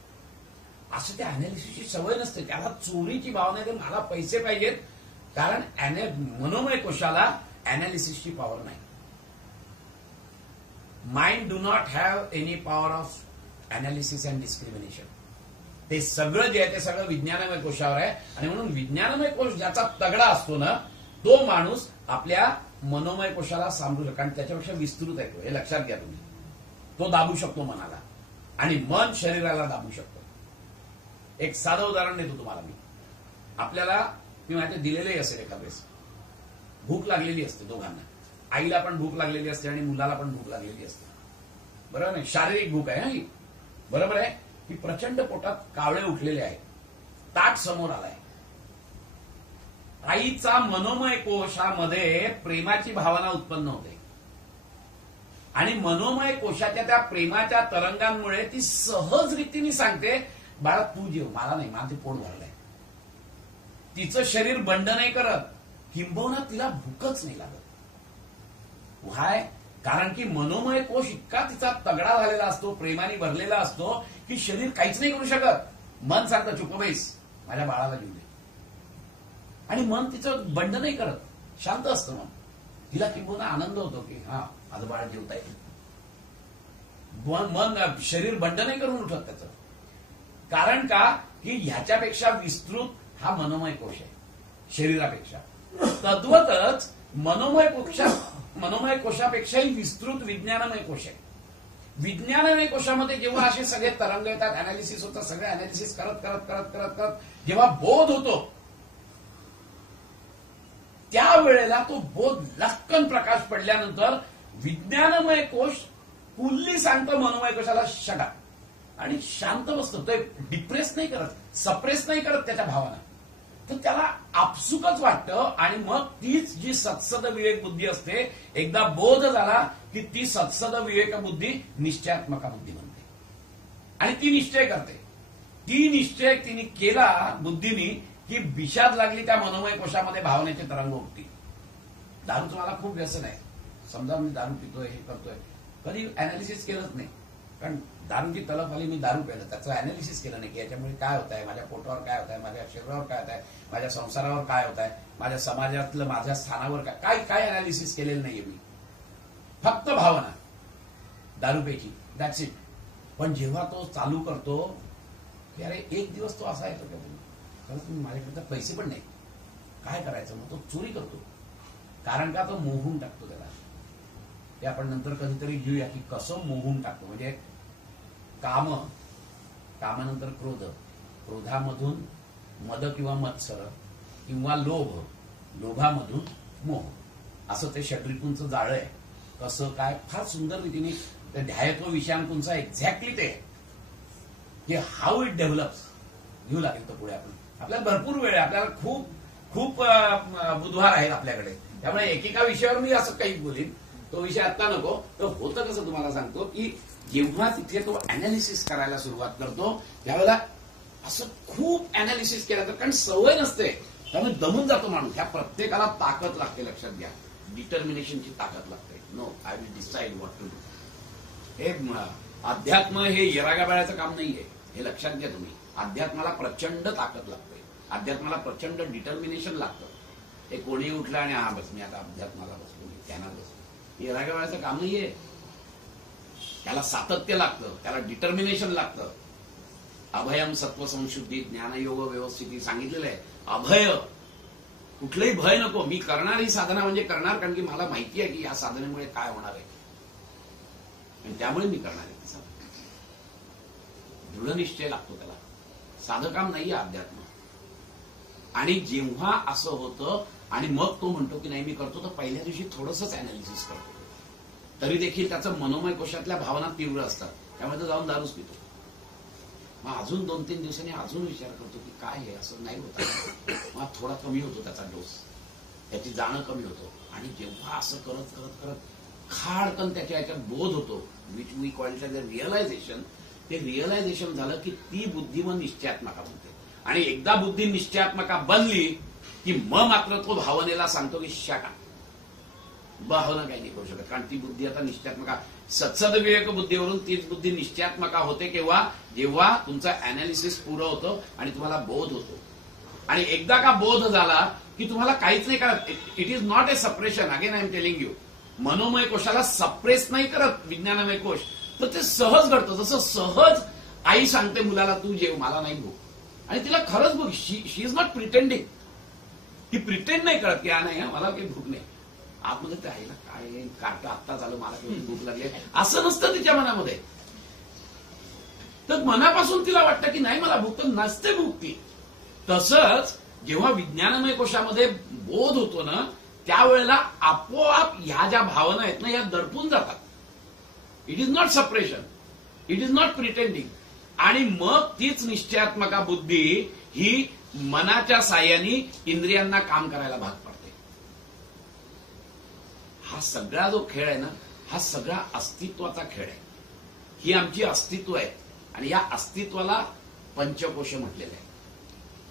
असं त्या अनालिसिसची सवय नसते. त्याला चोरीची भावना आहे, मला पैसे पाहिजेत, कारण मनोमय कोशाला अनालिसिसची पॉवर नाही. Mind do not have any power of analysis and discrimination. ते सगळं जे आहे ते सगळं विज्ञानमय कोशावर आहे. आणि म्हणून विज्ञानमय कोश ज्याचा तगडा असतो ना, तो माणूस आपल्या मनोमय कोशाला सांभाळू शकतो. आणि त्याच्यापेक्षा विस्तृत आहे तो, हे लक्षात घ्या तुम्ही. तो दाबू शकतो मनाला आणि मन शरीराला दाबू शकतो. एक साधं उदाहरण देतो तुम्हाला मी. आपल्याला मी माझ्या दिलेलंही असेल एखाद्या वेळेस. भूक लागलेली असते दोघांना. आईला पण भूक लागलेली असते आणि मुलाला पण भूक लागलेली असते. बरोबर नाही? शारीरिक भूक आहे ही. बरोबर आहे की प्रचंड पोटात कावळे उठलेले आहेत. ताट समोर आलाय. आईचा मनोमय कोशामध्ये प्रेमाची भावना उत्पन्न होते आणि मनोमय कोशाच्या त्या प्रेमाच्या तरंगांमुळे ती सहज रीतीने सांगते बाळा तू जेव, मला नाही, माझं पोट भरलंय. तिचं शरीर बंड नाही करत, किंबहुना तिला भूकच नाही लागत. व्हाय? कारण की मनोमय कोश इतका तिचा तगडा झालेला असतो, प्रेमाने भरलेला असतो की शरीर काहीच नाही करू शकत. मन सांगतं चुप बैस, माझ्या बाळाला घेऊन दे. आणि मन तिचं बंड नाही करत, शांत असतं मन. तिला किंबहुना आनंद होतो की हा माझं बाळ जेवता येईल. मन शरीर बंड नाही करून उठत त्याचं. कारण का की ह्याच्यापेक्षा विस्तृत हा मनोमय कोश आहे शरीरापेक्षा. तद्वतच मनोमय कोशापेक्षाही विस्तृत विज्ञानमय कोश आहे. विज्ञानमय कोशामध्ये जेव्हा असे सगळे तरंग येतात, अनालिसिस होतं, सगळे अनालिसिस करत करत करत करत करत जेव्हा बोध होतो, त्यावेळेला तो बोध लक्कन प्रकाश पडल्यानंतर विज्ञानमय कोश कुल्ली सांगतो मनोमय कोशाला शटा, आणि शांत बसतो. ते डिप्रेस नाही करत, सप्रेस नाही करत त्याच्या भावना. तर त्याला आपसुकच वाटतं. आणि मग तीच जी सत्सद विवेक बुद्धी असते, एकदा बोध झाला की ती सत्सद विवेक बुद्धी निश्चयात्मका बुद्धी बनते आणि ती निश्चय करते. ती निश्चय तिने केला बुद्धीनी की विषाद लागली त्या मनोमय कोशामध्ये भावनेचे तरंग उठतील. दारूचं मला खूप व्यसन आहे. समजा मी दारू पितोय, हे करतोय, कधी अनालिसिस केलंच नाही. कारण दारूची तलफ आली, मी दारू प्यायलं, त्याचं अनालिसिस केलं नाही की याच्यामुळे काय होत आहे, माझ्या पोटावर काय होत आहे, माझ्या शरीरावर काय होत आहे, माझ्या संसारावर काय होत आहे, माझ्या समाजातलं माझ्या स्थानावर काय काय अनालिसिस केलेलं नाहीये मी. फक्त भावना दारू प्यायची, दॅट्स इट. पण जेव्हा तो चालू करतो की अरे एक दिवस तो असा येतो का, कारण माझ्याकडे पैसे पण नाही, काय करायचं? मग तो चोरी करतो. कारण का? तो मोहून टाकतो त्याला. ते आपण नंतर कधीतरी घेऊया की कसं मोहून टाकतो. म्हणजे कामानंतर क्रोध, क्रोधामधून मद किंवा मत्सर किंवा लोभामधून मोह, असं ते षड्रिपूंचं जाळं आहे. कसं काय? फार सुंदर रीतीने ते ध्यायत्व विषयांकुंचा एक्झॅक्टली ते की हाऊ इट डेव्हलप्स घेऊ लागेल. तर पुढे आपल्याला भरपूर वेळ आहे, आपल्याला खूप खूप बुधवार आहेत आपल्याकडे. त्यामुळे एकेका विषयावर मी असं काही बोलीन, तो विषय आता नको. तर होतं कसं तुम्हाला सांगतो की जेव्हा तिथे तो अनालिसिस करायला सुरुवात करतो त्यावेळेला असं खूप अनालिसिस केलं तर, कारण सवय नसते त्यामुळे दमून जातो माणूस. ह्या प्रत्येकाला ताकद लागते, लक्षात घ्या. डिटर्मिनेशनची ताकद लागते. No, I will decide what to do. हे अध्यात्म हे येरागाबाळ्याचं काम नाहीये, हे लक्षात घ्या तुम्ही. अध्यात्माला प्रचंड ताकद लागते, अध्यात्माला प्रचंड डिटर्मिनेशन लागतं. हे कोणी उठलं आणि हा बस मी आता अध्यात्माला बसलो, मी त्यांना बसलो, येरागाबाळ्याचं काम नाहीये. त्याला सातत्य लागतं, त्याला डिटर्मिनेशन लागतं. अभयम सत्व संशुद्धी ज्ञानयोग व्यवस्थिती सांगितलेलं आहे. अभय, कुठलंही भय नको. मी करणार ही साधना म्हणजे करणार, कारण की मला माहिती आहे की या साधनेमुळे काय होणार आहे आणि त्यामुळे मी करणार आहे. दृढ निश्चय लागतो त्याला. साधं काम नाहीये अध्यात्म. आणि जेव्हा असं होतं आणि मग तो म्हणतो की नाही मी करतो, तर पहिल्या दिवशी थोडंसंच अनालिसिस करतो, तरी देखील त्याचं मनोमय कोशातल्या भावना तीव्र असतात. त्यामुळे तो जाऊन दारूच पितो. मग अजून 2-3 दिवसांनी अजून विचार करतो की काय आहे, असं नाही होत. मग थोडा कमी होतो त्याचा डोस, त्याची जाणं कमी होतो. आणि जेव्हा असं करत करत करत खाडकन त्याच्या याच्यात बोध होतो, which we call it the realisation. ते रिअलायझेशन झालं की ती बुद्धी मग निश्चयात्मका बनते. आणि एकदा बुद्धी निश्चयात्मका बनली की मग मात्र तो भावनेला सांगतो की शाका, भावना काही नाही करू शकत. कारण ती बुद्धी आता निश्चयात्मका, सत्सद विवेक बुद्धीवरून तीच बुद्धी निश्चयात्मका होते. केव्हा? जेव्हा तुमचं अनालिसिस पुरं होतं आणि तुम्हाला बोध होतो. आणि एकदा का बोध झाला की तुम्हाला काहीच नाही करत. It is not a suppression. Again I am telling you, मनोमय कोशाला सप्रेस नाही करत विज्ञानमय कोश. तर ते सहज घडतं. जसं सहज आई सांगते मुलाला तू जेव, मला नाही भूक, आणि तिला खरंच भूक. शी इज नॉट प्रिटेंडिंग. ती प्रिटेंड नाही करत की नाही मला काही भूक नाही. आतमध्ये ते आईला काय कार्ट आत्ता झालं, मला काही भूक लागली, असं नसतं तिच्या मनामध्ये. तर मनापासून तिला वाटतं की नाही मला भूक, तर नसते भूक ती. तसंच जेव्हा विज्ञानमय कोशामध्ये बोध होतो ना, त्यावेळेला आपोआप ह्या ज्या भावना आहेत ना, या दडपून जातात. It is not suppression, it is not pretending. आणि मग तीच निश्चयात्मका बुद्धी ही मनाच्या साह्याने इंद्रियांना काम करायला भाग पडते. हा सगळा जो खेळ आहे ना, हा सगळा अस्तित्वाचा खेळ आहे. ही आमची अस्तित्व आहे आणि या अस्तित्वाला पंचकोश म्हटलेलं आहे.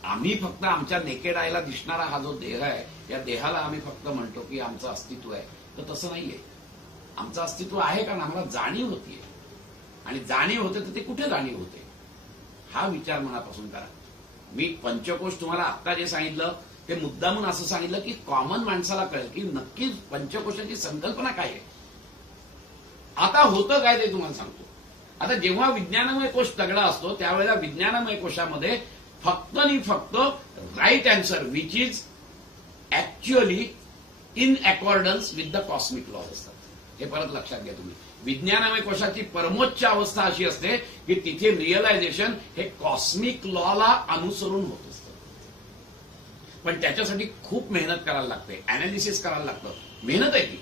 आम्ही फक्त आमच्या नेकेड आयला दिसणारा हा जो देह आहे, या देहाला आम्ही फक्त म्हणतो की आमचं अस्तित्व आहे. तर तसं नाहीये. आमचं अस्तित्व आहे कारण आम्हाला जाणीव होतीये. आणि जाणीव होते तर ते कुठे जाणीव होते, हा विचार मनापासून करा. मी पंचकोश तुम्हाला आत्ता जे सांगितलं ते मुद्दामून असं सांगितलं की कॉमन माणसाला कळेल की नक्कीच पंचकोशाची संकल्पना काय आहे. आता होतं काय ते तुम्हाला सांगतो. आता जेव्हा विज्ञानमय कोश तगडा असतो त्यावेळेला विज्ञानमय कोशामध्ये फक्त आणि फक्त right answer which is actually in accordance with the cosmic laws असतात. हे परत लक्षात घ्या तुम्ही. विज्ञानमय कोशाची परमोच्च अवस्था अशी असते की तिथे रिअलायझेशन हे कॉस्मिक लॉला अनुसरून होत असतं. पण त्याच्यासाठी खूप मेहनत करायला लागते, अनालिसिस करायला लागतं. मेहनत आहे ती.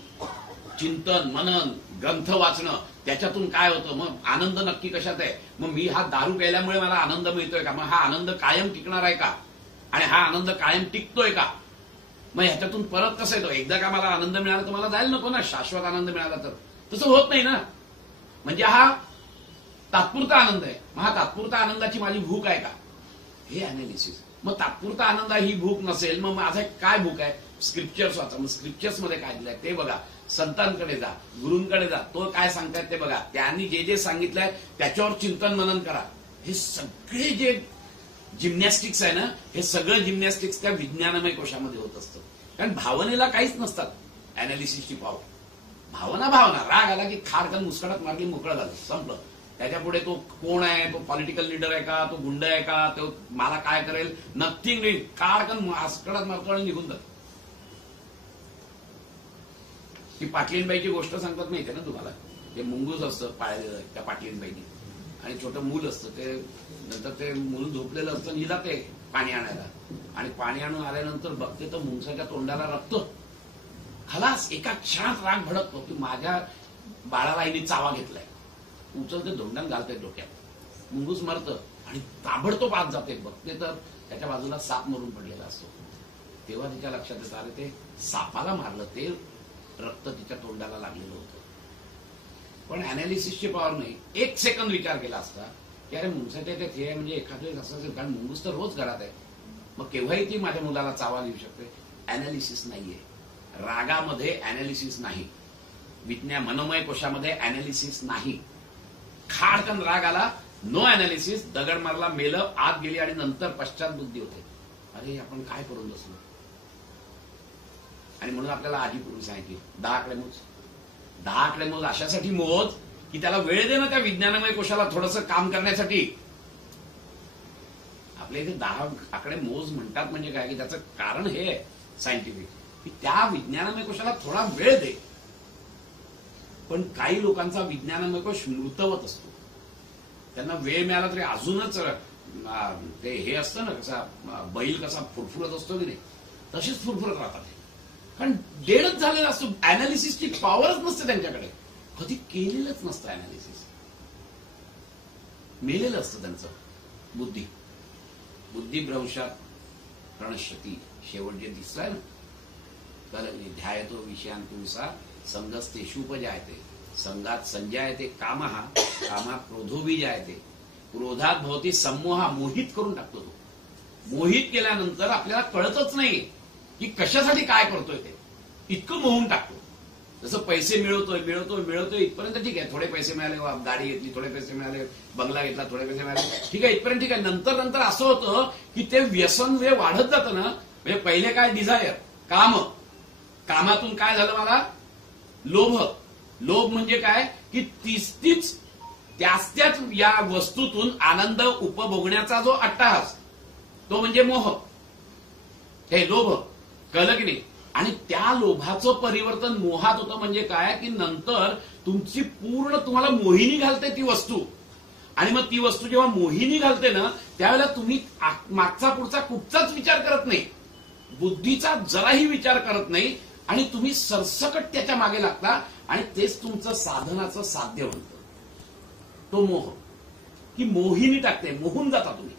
चिंतन, मनन, ग्रंथ वाचणं, त्याच्यातून काय होतं, मग आनंद नक्की कशात आहे, मग मी हा दारू प्यायल्यामुळे मला आनंद मिळतोय का, मग हा आनंद कायम टिकणार आहे का, आणि हा आनंद कायम टिकतोय का, मग ह्याच्यातून परत कसं येतो. एकदा का मला आनंद मिळाला तर मला जायला नको ना, शाश्वत आनंद मिळाला तर. तसं होत नाही ना. म्हणजे हा तात्पुरता आनंद आहे, मग हा तात्पुरता आनंदाची माझी भूक आहे का, हे अनालिसिस. मग तात्पुरता आनंद ही भूक नसेल, मग माझा काय भूक आहे, स्क्रिप्चर्स वाचा. मग स्क्रिप्चर्समध्ये काय दिलंय ते बघा, संतांकडे जा, गुरूंकडे जा, तो काय सांगतायत ते बघा, त्यांनी जे जे सांगितलंय त्याच्यावर चिंतन मनन करा. हे सगळे जे जिम्नॅस्टिक्स आहे ना, हे सगळं जिम्नॅस्टिक्स त्या विज्ञानमय कोशामध्ये होत असतं. कारण भावनेला काहीच नसतात अनालिसिसची पावर. भावना, राग आला की खारकन मुस्कटात मारली, मोकळं झालं, संपलं. त्याच्यापुढे तो कोण आहे, तो पॉलिटिकल लीडर आहे का, तो गुंड आहे का, तो मला काय करेल, नथिंग नाही. काळकन आस्कडात मारतो आणि निघून जातो. ती पाटलीनबाईची गोष्ट सांगतात माहितीये ना तुम्हाला, ते मुंगूस असतं पाळलेलं त्या पाटलीनबाईनी, आणि छोटं मूल असतं, ते नंतर ते मूल झोपलेलं असतं, हिला ते पाणी आणायला, आणि पाणी आणून आल्यानंतर बघते तर मुंगसाच्या तोंडाला रक्त. खलास एका क्षणात राग भडकतो की माझ्या बाळाला हिने चावा घेतलाय. उचलते धोंडान घालते डोक्यात, मुंगूस मरतं आणि ताबडतोब आत जाते. बघते तर त्याच्या बाजूला साप मरून पडलेला असतो. तेव्हा तिच्या लक्षात येतं अरे ते सापाला मारलं, ते रक्त तिच्या तोंडाला लागलेलं होतं. पण अनालिसिसची पॉवर नाही. एक सेकंद विचार केला असता की अरे मुंगसाच्या ते थे म्हणजे एखाद वेळेस असं असेल, कारण मुंगूस तर रोज घरात आहे, मग केव्हाही ती माझ्या मुलाला चावा देऊ शकते. अनालिसिस नाहीये, रागामध्ये अनालिसिस नाही, मनोमय कोशामध्ये अनालिसिस नाही. खाडकन राग आला, नो अनालिसिस, दगड मारला, मेलं, आत गेली, आणि नंतर पश्चात बुद्धी होते अरे आपण काय करून बसलो. आणि म्हणून आपल्याला आधी पूर्वी सांगितली 10 आकडे मोज. 10 आकडे मोज अशासाठी मोज की त्याला वेळ दे ना त्या विज्ञानमय कोशाला थोडंसं काम करण्यासाठी. आपल्या इथे 10 आकडे मोज म्हणतात म्हणजे काय की त्याचं कारण हे आहे सायंटिफिक, की त्या विज्ञानमय कोशाला थोडा वेळ दे. पण काही लोकांचा विज्ञानमय कोश मृतवत असतो, त्यांना वेळ मिळाला तरी अजूनच ते हे असतं ना, कसा बैल कसा फुरफुरत असतो की नाही, तशीच फुरफुरत राहतात. कारण डेडच झालेला असतो, अनालिसिसची पॉवरच नसते त्यांच्याकडे, कधी केलेलंच नसतं अनालिसिस, मेलेलं असतं त्यांचं. बुद्धिभ्रंशात प्रणश्यती, शेवट जे दिसतंय ना, ध्यायतो विषयांतुसा संगस्तेषुपजायते, संगात संजायते कामः, कामात क्रोधोभी जायते, क्रोधात भवती सम्मोहा, मोहित करून टाकतो तो. मोहित केल्यानंतर आपल्याला कळतच नाही की कशासाठी काय करतोय, ते इतकं मोहून टाकतो. जसं पैसे मिळवतोय इथपर्यंत ठीक आहे, थोडे पैसे मिळाले, गाडी घेतली, थोडे पैसे मिळाले, बंगला घेतला, थोडे पैसे मिळाले, ठीक आहे, इथपर्यंत ठीक आहे. नंतर असं होतं की ते व्यसन जे वाढत जातं ना, म्हणजे पहिले काय डिझायर, कामातून काय झालं मला लोभ म्हणजे काय की तीच त्याच या वस्तूतून आनंद उपभोगण्याचा जो अट्टहास, तो म्हणजे मोह, हे लोभ. कळलं की नाही? आणि त्या लोभाचं परिवर्तन मोहात होतं म्हणजे काय की नंतर तुमची पूर्ण तुम्हाला मोहिनी घालते ती वस्तू, आणि मग ती वस्तू जेव्हा मोहिनी घालते ना, त्यावेळेला तुम्ही मागचा पुढचा कुठचाच विचार करत नाही, बुद्धीचा जराही विचार करत नाही, आणि तुम्ही सरसकट त्याच्या मागे लागता, आणि तेच तुमचं साधनाचं साध्य म्हणतं. तो मोह की मोहिनी टाकते, मोहून जाता तुम्ही.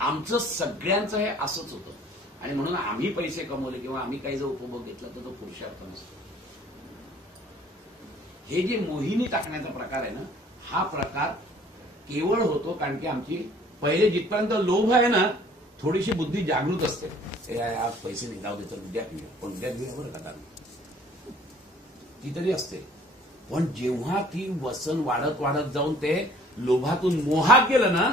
आमचं सगळ्यांचं हे असंच होतं. आणि म्हणून आम्ही पैसे कमवले किंवा आम्ही काही जर उपभोग घेतला तर तो पुरुषार्थ नसतो. हे जे मोहिनी टाकण्याचा प्रकार आहे ना, हा प्रकार केवळ होतो कारण की आमची पहिले जिथपर्यंत लोभ आहे ना, थोडीशी बुद्धी जागृत असते. आज पैसे नाही, जाऊ दे तर उद्या घेऊया, पण उद्या घेऊया बरं का, ती तरी असते. पण जेव्हा ती वसन वाढत जाऊन ते लोभातून मोहात गेलं ना,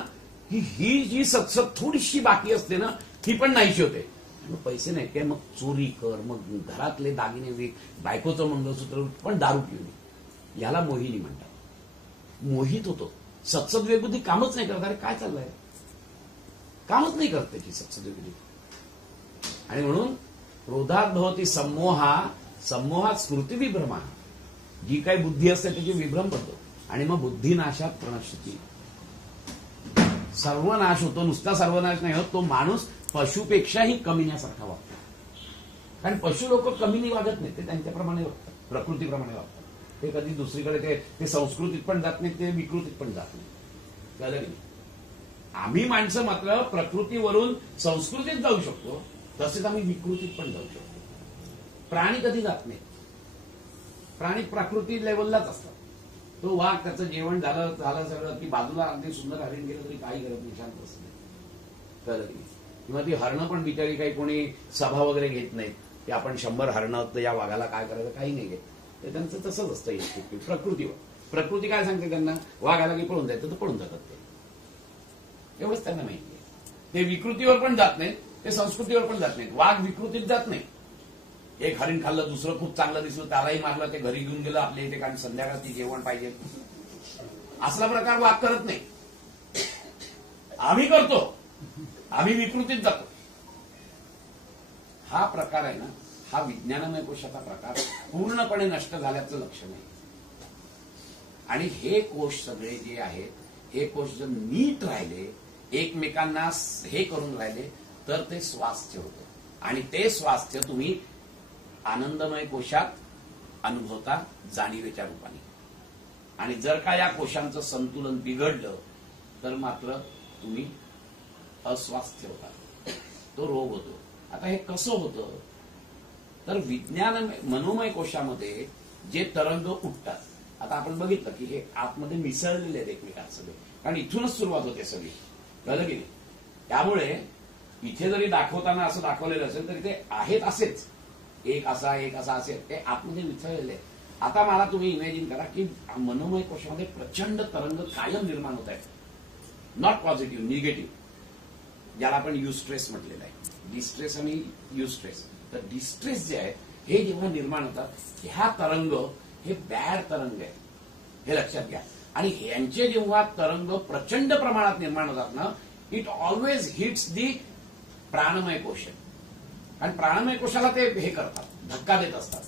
की ही जी सतसत थोडीशी बाकी असते ना, ती पण नाहीशी होते. मग पैसे नाही काय, मग चोरी कर, मग घरातले दागिने विक, बायकोचं मंगळसूत्र, पण दारू पिऊ, याला मोहिनी म्हणतात. मोहित होतो. सत्सद वेगुद्धी कामच नाही करत. अरे काय चाललंय, कामच नाही करत त्याची सत्सद वेगुद्धी. आणि म्हणून क्रोधात भवती सम्मोहात स्मृती विभ्रमा, जी काही बुद्धी असते त्याची विभ्रम पडतो, आणि मग बुद्धिनाशात प्रणश्यती, सर्वनाश होतो. नुसता सर्वनाश नाही होत, तो माणूस पशुपेक्षाही कमीण्यासारखा वागतो. कारण पशु लोक कमीनी वागत नाहीत, ते त्यांच्याप्रमाणे वागतात, प्रकृतीप्रमाणे वागतात. ते कधी दुसरीकडे ते संस्कृतीत पण जात नाहीत, ते विकृतीत पण जात नाही. कळलं की नाही? आम्ही माणसं मात्र प्रकृतीवरून संस्कृतीत जाऊ शकतो, तसेच आम्ही विकृतीत पण जाऊ शकतो. प्राणी कधी जात नाही, प्राणी प्रकृती लेवललाच असतात. तो वाघ त्याचं जेवण झालं सगळं की बाजूला अगदी सुंदर हरिण गेलं तरी काही करत नाही, शांत असते. कळलं की नाही? किंवा ती हरणं पण बिचारी काही कोणी सभा वगैरे घेत नाहीत की आपण 100 हरणं तर या वाघाला काय करायचं, काही नाही घेत. ते त्यांचं तसंच असतं प्रकृतीवर. प्रकृती काय सांगते त्यांना, वाघ आला की पळून जायचं तर पळून जातात ते, एवढंच त्यांना माहिती आहे. ते विकृतीवर पण जात नाहीत, ते संस्कृतीवर पण जात नाहीत. वाघ विकृतीत जात नाही. एक हरिण खाल्लं, दुसरं खूप चांगलं दिसलं, त्यालाही मारलं, ते घरी घेऊन गेलं आपल्या इथे, कारण संध्याकाळी जेवण पाहिजे. असला प्रकार वाघ करत नाही. आम्ही करतो, आम्ही विकृतीत जातो. हा प्रकार आहे ना, हा विज्ञानमय कोशाचा प्रकार पूर्णपणे नष्ट झाल्याचं लक्षण आहे. आणि हे कोश सगळे जे आहेत, हे कोश जर नीट राहिले, एकमेकांना हे करून राहिले, तर ते स्वास्थ्य होतं. आणि ते स्वास्थ्य तुम्ही आनंदमय कोशात अनुभवता जाणीवेच्या रूपाने. आणि जर का या कोशांचं संतुलन बिघडलं तर मात्र तुम्ही अस्वास्थ्य होता, तो रोग होतो. आता हे कसं होतं, तर विज्ञानमय मनोमय कोशामध्ये जे तरंग उठतात, आता आपण बघितलं की हे आतमध्ये मिसळलेले आहेत एकमेकांत सगळे, कारण इथूनच सुरुवात होते सगळी, कळलं की नाही. त्यामुळे इथे जरी दाखवताना असं दाखवलेलं असेल तरी ते आहेत असेच, एक असा असेल, ते आतमध्ये मिसळलेले आहेत. आता मला तुम्ही इमॅजिन करा की मनोमय कोशामध्ये प्रचंड तरंग कायम निर्माण होत आहेत, नॉट पॉझिटिव्ह, निगेटिव्ह, ज्याला आपण युस्ट्रेस म्हटलेलं आहे. डिस्ट्रेस आणि युस्ट्रेस. तर डिस्ट्रेस जे आहे हे जेव्हा निर्माण होतात, ह्या तरंग हे बॅड तरंग आहे, हे लक्षात घ्या. आणि ह्यांचे जेव्हा तरंग प्रचंड प्रमाणात निर्माण होतात ना, इट ऑलवेज हिट्स दी प्राणमय कोश. आणि प्राणमय कोशाला ते हे करतात, धक्का देत असतात.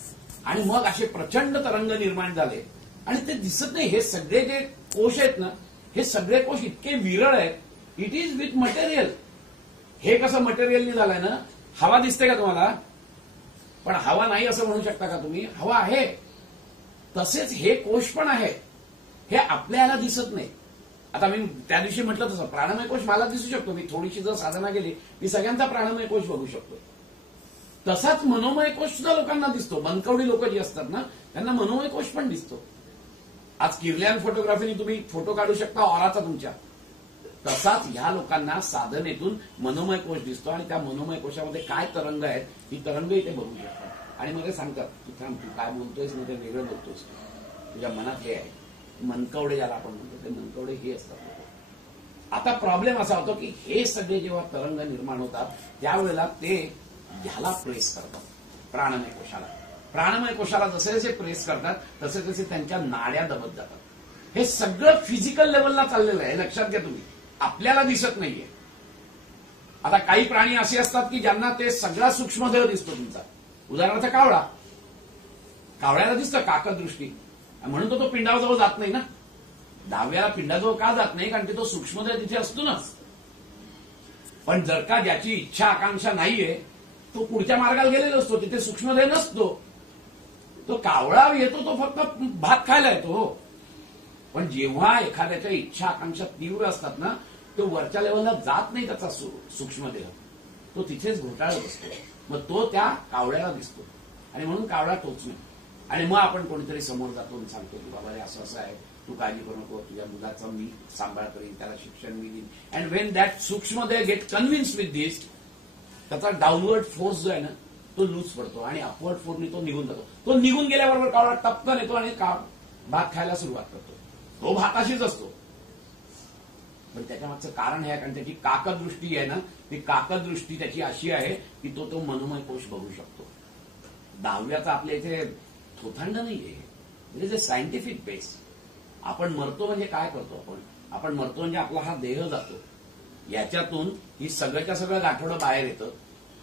आणि मग असे प्रचंड तरंग निर्माण झाले आणि ते दिसत नाही. हे सगळे जे कोश आहेत ना, हे सगळे कोश इतके विरळ आहेत. It is with material. हे कसं मटेरियलनी झालंय ना, हवा दिसते का तुम्हाला? पण हवा नाही असं म्हणू शकता का तुम्ही? हवा आहे. तसेच हे कोश पण आहे, हे आपल्याला दिसत नाही. आता मी त्या दिवशी म्हटलं तसं प्राणमय कोश मला दिसू शकतो. मी थोडीशी जर साधना केली, मी सगळ्यांचा प्राणमय कोश बघू शकतो. तसाच मनोमय कोश सुद्धा लोकांना दिसतो. मनकवडी लोक जी असतात ना, त्यांना मनोमय कोश पण दिसतो. आज किर्लियन फोटोग्राफीने तुम्ही फोटो काढू शकता ऑराचा तुमच्या. तसाच ह्या लोकांना साधनेतून मनोमय कोश दिसतो. आणि त्या मनोमय कोशामध्ये काय तरंग आहेत, ही तरंग इथे बघू शकतात. आणि मला सांगतात, तू थांब, तू काय बोलतोयस ना ते वेगळं बोलतोस, तुझ्या मनात हे आहे. मनकवडे ज्याला आपण म्हणतो, ते मनकवडे हे असतात. आता प्रॉब्लेम असा होतो की हे सगळे जेव्हा तरंग निर्माण होतात, त्यावेळेला ते ह्याला प्रेस करतात, प्राणमय कोशाला. प्राणमय कोशाला जसे जसे प्रेस करतात, तसे तसे त्यांच्या नाड्या दबत जातात. हे सगळं फिजिकल लेवलला चाललेलं आहे, लक्षात घ्या तुम्ही. आपल्याला दिसत नाहीये. आता काही प्राणी असे असतात की ज्यांना ते सगळा सूक्ष्मदेह दिसतो तुमचा. उदाहरणार्थ कावळा. कावळ्याला दिसतं काकदृष्टी, म्हणून तो पिंडाजवळ जात नाही ना. दहाव्याला पिंडाजवळ का जात नाही? कारण की तो सूक्ष्मदेह तिथे असतो ना. पण जर का ज्याची इच्छा आकांक्षा नाहीये, तो पुढच्या मार्गाला गेलेला असतो, तिथे सूक्ष्मदेह नसतो. तो कावळा येतो, तो फक्त भात खायला येतो. पण जेव्हा एखाद्याच्या इच्छा आकांक्षा तीव्र असतात ना, तो वरच्या लेवलला जात नाही त्याचा सूक्ष्मदेह, तो तिथेच घोटाळत असतो. मग तो त्या कावळ्याला दिसतो आणि म्हणून कावळा टोचतो. आणि मग आपण कोणीतरी समोर जातो आणि सांगतो की बाबा रे असं असं आहे, तू काळजी करू नको, तुझ्या मुलाचा मी सांभाळ करीन, त्याला शिक्षण मी देईन. And when that sukshmadeh get convince with this, त्याचा डाऊनवर्ड फोर्स जो आहे ना, तो लूज पडतो आणि अपवर्ड फोर्सने तो निघून जातो. तो निघून गेल्याबरोबर कावळा टपकन येतो आणि भात खायला सुरुवात करतो. तो भाताशीच असतो. पण त्याच्या मागचं कारण हे आहे, कारण त्याची काकदृष्टी आहे ना, ती काकदृष्टी त्याची अशी आहे की तो मनोमय कोश बघू शकतो. दहाव्याचा आपल्या इथे थोथांड नाहीये. It is a scientific base. आपण मरतो म्हणजे काय करतो? आपण मरतो म्हणजे आपला हा देह जातो. याच्यातून ही सगळ्याच्या सगळं गाठोडं बाहेर येतं.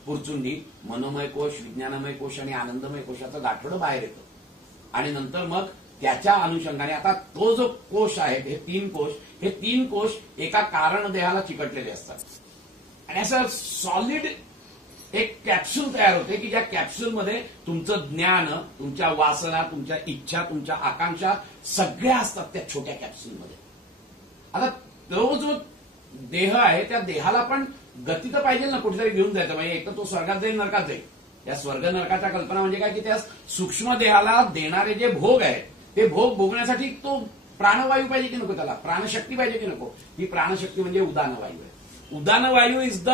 पुरचुंडी, मनोमय कोश, विज्ञानमय कोश आणि आनंदमय कोशाचं गाठोडं बाहेर येतं. आणि नंतर मग त्याच्या अनुषंगाने आता तो जो कोश आहे, हे तीन कोश एका कारण देहाला चिकटलेले असतात. आणि असं सॉलिड एक कॅप्सूल तयार होते की ज्या कॅप्सूलमध्ये तुमचं ज्ञान, तुमच्या वासना, तुमच्या इच्छा, तुमच्या आकांक्षा सगळ्या असतात त्या छोट्या कॅप्सूलमध्ये. आता तो जो देह आहे, त्या देहाला पण गती तर पाहिजे ना, कुठेतरी घेऊन जायचं. म्हणजे एक तर तो स्वर्गात जाईल, नरकात जाईल. या स्वर्ग नरकाच्या कल्पना म्हणजे काय की त्या सूक्ष्म देहाला देणारे जे भोग आहेत, ते भोग भोगण्यासाठी तो प्राणवायू पाहिजे की नको, त्याला प्राणशक्ती पाहिजे की नको. ही प्राणशक्ती म्हणजे उदानवायू आहे. उदानवायू इज द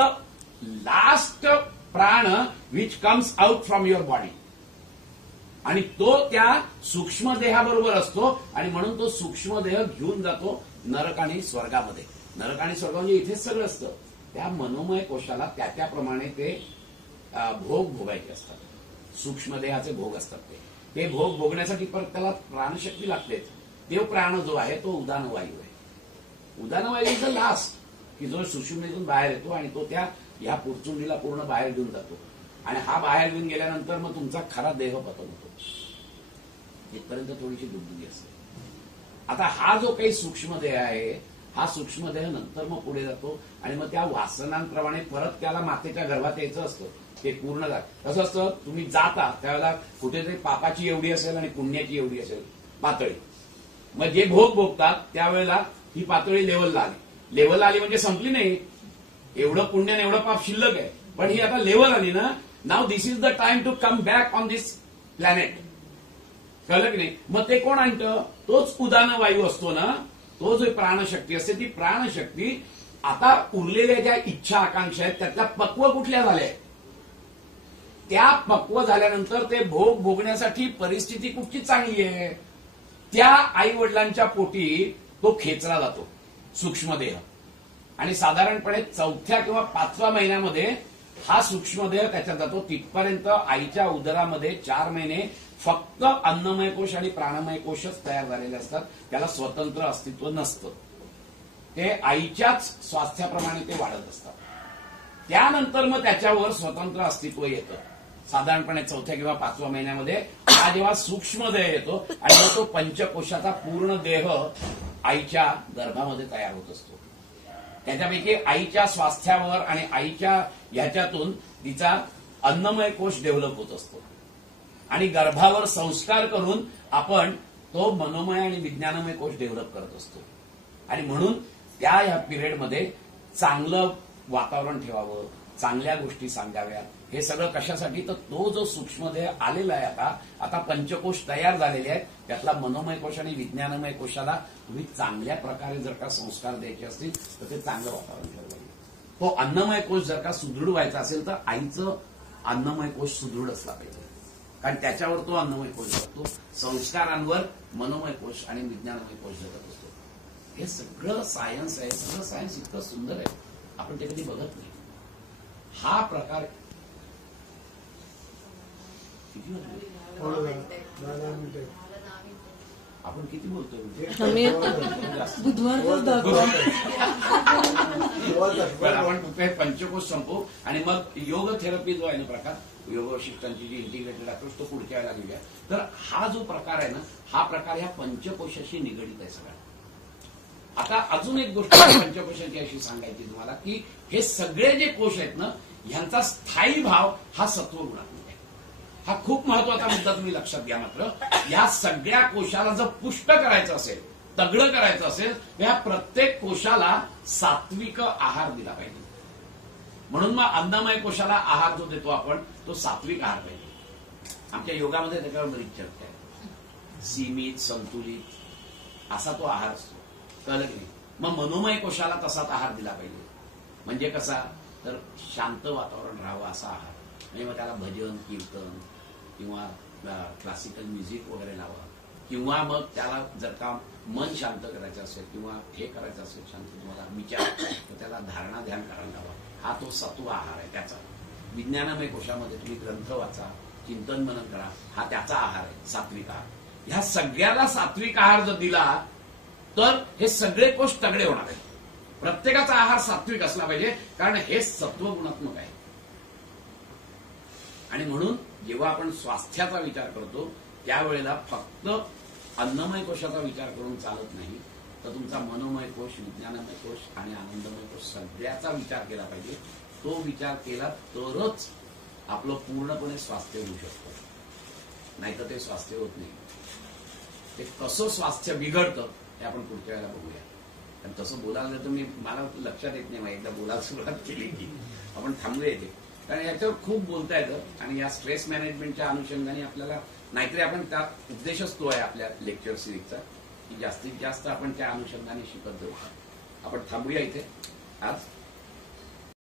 लास्ट प्राण which comes out from your body. आणि तो त्या सूक्ष्मदेहाबरोबर असतो आणि म्हणून तो सूक्ष्मदेह घेऊन जातो नरक आणि स्वर्गामध्ये. नरक आणि स्वर्ग म्हणजे इथेच सगळं असतं. त्या मनोमय कोशाला त्याप्रमाणे ते भोग भोगायचे असतात. सूक्ष्मदेहाचे भोग असतात ते भोग भोगण्यासाठी परत त्याला प्राणशक्ती लागते. तो प्राण जो आहे तो उदान वायू आहे. उदान वायू इज द लास्ट, की जो सुषुम्नेतून बाहेर येतो आणि तो त्या ह्या पोटचुंडीला पूर्ण बाहेर घेऊन जातो. आणि हा बाहेर घेऊन गेल्यानंतर मग तुमचा खरा देह पतन होतो. इथपर्यंत थोडीशी दुर्बुद्धी असते. आता हा जो काही सूक्ष्मदेह आहे, हा सूक्ष्मदेह नंतर मग पुढे जातो आणि मग त्या वासनांप्रमाणे परत त्याला मातेच्या गर्भात यायचं असतं. ते पूर्ण कसं असतं, तुम्ही जाता त्यावेळेला कुठेतरी पापाची एवढी असेल आणि पुण्याची एवढी असेल पातळी. मग जे भोग भोगतात त्यावेळेला ही पातळी लेवलला आली. लेवलला आली म्हणजे संपली नाही. एवढं पुण्य आणि एवढं पाप शिल्लक आहे, पण ही आता लेवल आली ना. Now this is the time to come back on this planet. कळलं की नाही. मग ते कोण आणतं, तोच उदान वायू असतो ना. तो जो प्राणशक्ती असते, ती प्राणशक्ती आता उरलेल्या ज्या इच्छा आकांक्षा आहेत त्यातल्या पक्व कुठल्या झाल्या, त्या पक्व झाल्यानंतर ते भोग भोगण्यासाठी परिस्थिती कुठची चांगली आहे, त्या आई वडिलांच्या पोटी तो खेचला जातो सूक्ष्मदेह. आणि साधारणपणे 4थ्या किंवा 5व्या महिन्यामध्ये हा सूक्ष्मदेह त्याच्यात जातो. तिथपर्यंत आईच्या उदरामध्ये 4 महिने फक्त अन्नमय कोश आणि प्राणमय कोशच तयार झालेले असतात. त्याला स्वतंत्र अस्तित्व नसतं. ते आईच्याच स्वास्थ्याप्रमाणे ते वाढत असतात. त्यानंतर मग त्याच्यावर स्वतंत्र अस्तित्व येतं. साधारणपणे 4थ्या किंवा 5व्या महिन्यामध्ये हा जेव्हा सूक्ष्मदेह येतो आणि मग तो पंचकोशाचा पूर्ण देह आईच्या गर्भामध्ये तयार होत असतो. त्याच्यापैकी आईच्या स्वास्थ्यावर आणि आईच्या ह्याच्यातून तिचा अन्नमय कोश डेव्हलप होत असतो. आणि गर्भावर संस्कार करून आपण तो मनोमय आणि विज्ञानमय कोश डेव्हलप करत असतो. आणि म्हणून ह्या पिरियडमध्ये चांगलं वातावरण ठेवावं, चांगल्या गोष्टी सांगाव्यात. हे सगळं कशासाठी, तर तो जो सूक्ष्मदेह आलेला आहे आता पंचकोश तयार झालेले आहेत, त्यातला मनोमय कोश आणि विज्ञानमय कोशाला तुम्ही चांगल्या प्रकारे जर का संस्कार द्यायचे असतील तर ते चांगलं वातावरण ठेवावं. तो अन्नमय कोश जर का सुदृढ व्हायचा असेल तर आईचं अन्नमय कोश सुदृढ असला पाहिजे. कारण त्याच्यावर तो अन्नमय कोश जगतो. संस्कारांवर मनोमय कोश आणि विज्ञानमय कोश जगत असतो. हे सगळं सायन्स आहे. सगळं सायन्स इतकं सुंदर आहे, आपण ते कधी बघत नाही. हा प्रकार आपण किती बोलतोय, आपण पंचकोश संपू आणि मग योग थेरपी जो आहे ना प्रकार, योग वशिष्ठांची जी इंटिग्रेटेड अप्रोच तो पुढच्या वेळेला घेऊया. तर हा जो प्रकार आहे ना, हा प्रकार ह्या पंचकोशाशी निगडीत आहे सगळा. आता अजून एक गोष्ट पंचकोशाची अशी सांगायची तुम्हाला, की हे सगळे जे कोश आहेत ना, ह्यांचा स्थायी भाव हा सत्वगुणात्मक आहे. हा खूप महत्वाचा मुद्दा तुम्ही लक्षात घ्या. मात्र या सगळ्या कोशाला जर पुष्ट करायचं असेल, तगडं करायचं असेल, तर या प्रत्येक कोशाला सात्विक आहार दिला पाहिजे. म्हणून मग अन्नमय कोशाला आहार जो देतो आपण, तो सात्विक आहार पाहिजे. आमच्या योगामध्ये त्याच्यावर बरीच चर्चा आहे. सीमित, संतुलित असा तो आहार असतो. कळलं की नाही. मग मनोमय कोशाला तसाच आहार दिला पाहिजे. म्हणजे कसा, तर शांत वातावरण राहावं असा आहार. म्हणजे मग त्याला भजन, कीर्तन किंवा क्लासिकल म्युझिक वगैरे लावा. किंवा मग त्याला जर का मन शांत करायचं असेल किंवा हे करायचं असेल शांत तुम्हाला विचार, तर त्याला धारणा ध्यान करायला लावा. हा तो सत्व आहार आहे त्याचा. विज्ञानमय कोशामध्ये तुम्ही ग्रंथ वाचा, चिंतन मनन करा, हा त्याचा आहार आहे, सात्विक आहार. ह्या सगळ्याला सात्विक आहार जर दिला तर हे सगळे कोश तगडे होणार आहेत. प्रत्येकाचा आहार सात्विक असला पाहिजे, कारण हे सत्वगुणात्मक आहे. आणि म्हणून जेव्हा आपण स्वास्थ्याचा विचार करतो त्यावेळेला फक्त अन्नमय कोशाचा विचार करून चालत नाही, तर तुमचा मनोमय कोश, विज्ञानमय कोश आणि आनंदमय कोश सगळ्याचा विचार केला पाहिजे. तो विचार केला तरच आपलं पूर्णपणे स्वास्थ्य होऊ शकतं, नाहीतर ते स्वास्थ्य होत नाही. ते कसं स्वास्थ्य बिघडतं हे आपण पुढच्या वेळेला बघूया. आणि तसं बोलायला तर मला लक्षात येत नाही, एकदा बोलायला सुरुवात केली की आपण थांबूया येते. कारण याच्यावर खूप बोलता येतं आणि या स्ट्रेस मॅनेजमेंटच्या अनुषंगाने आपल्याला, नाहीतरी आपण त्या उद्देशच तो आहे आपल्या लेक्चर सिरीजचा, की जास्तीत जास्त आपण त्या अनुषंगाने शिकत जाऊ. आपण थांबूया इथे आज.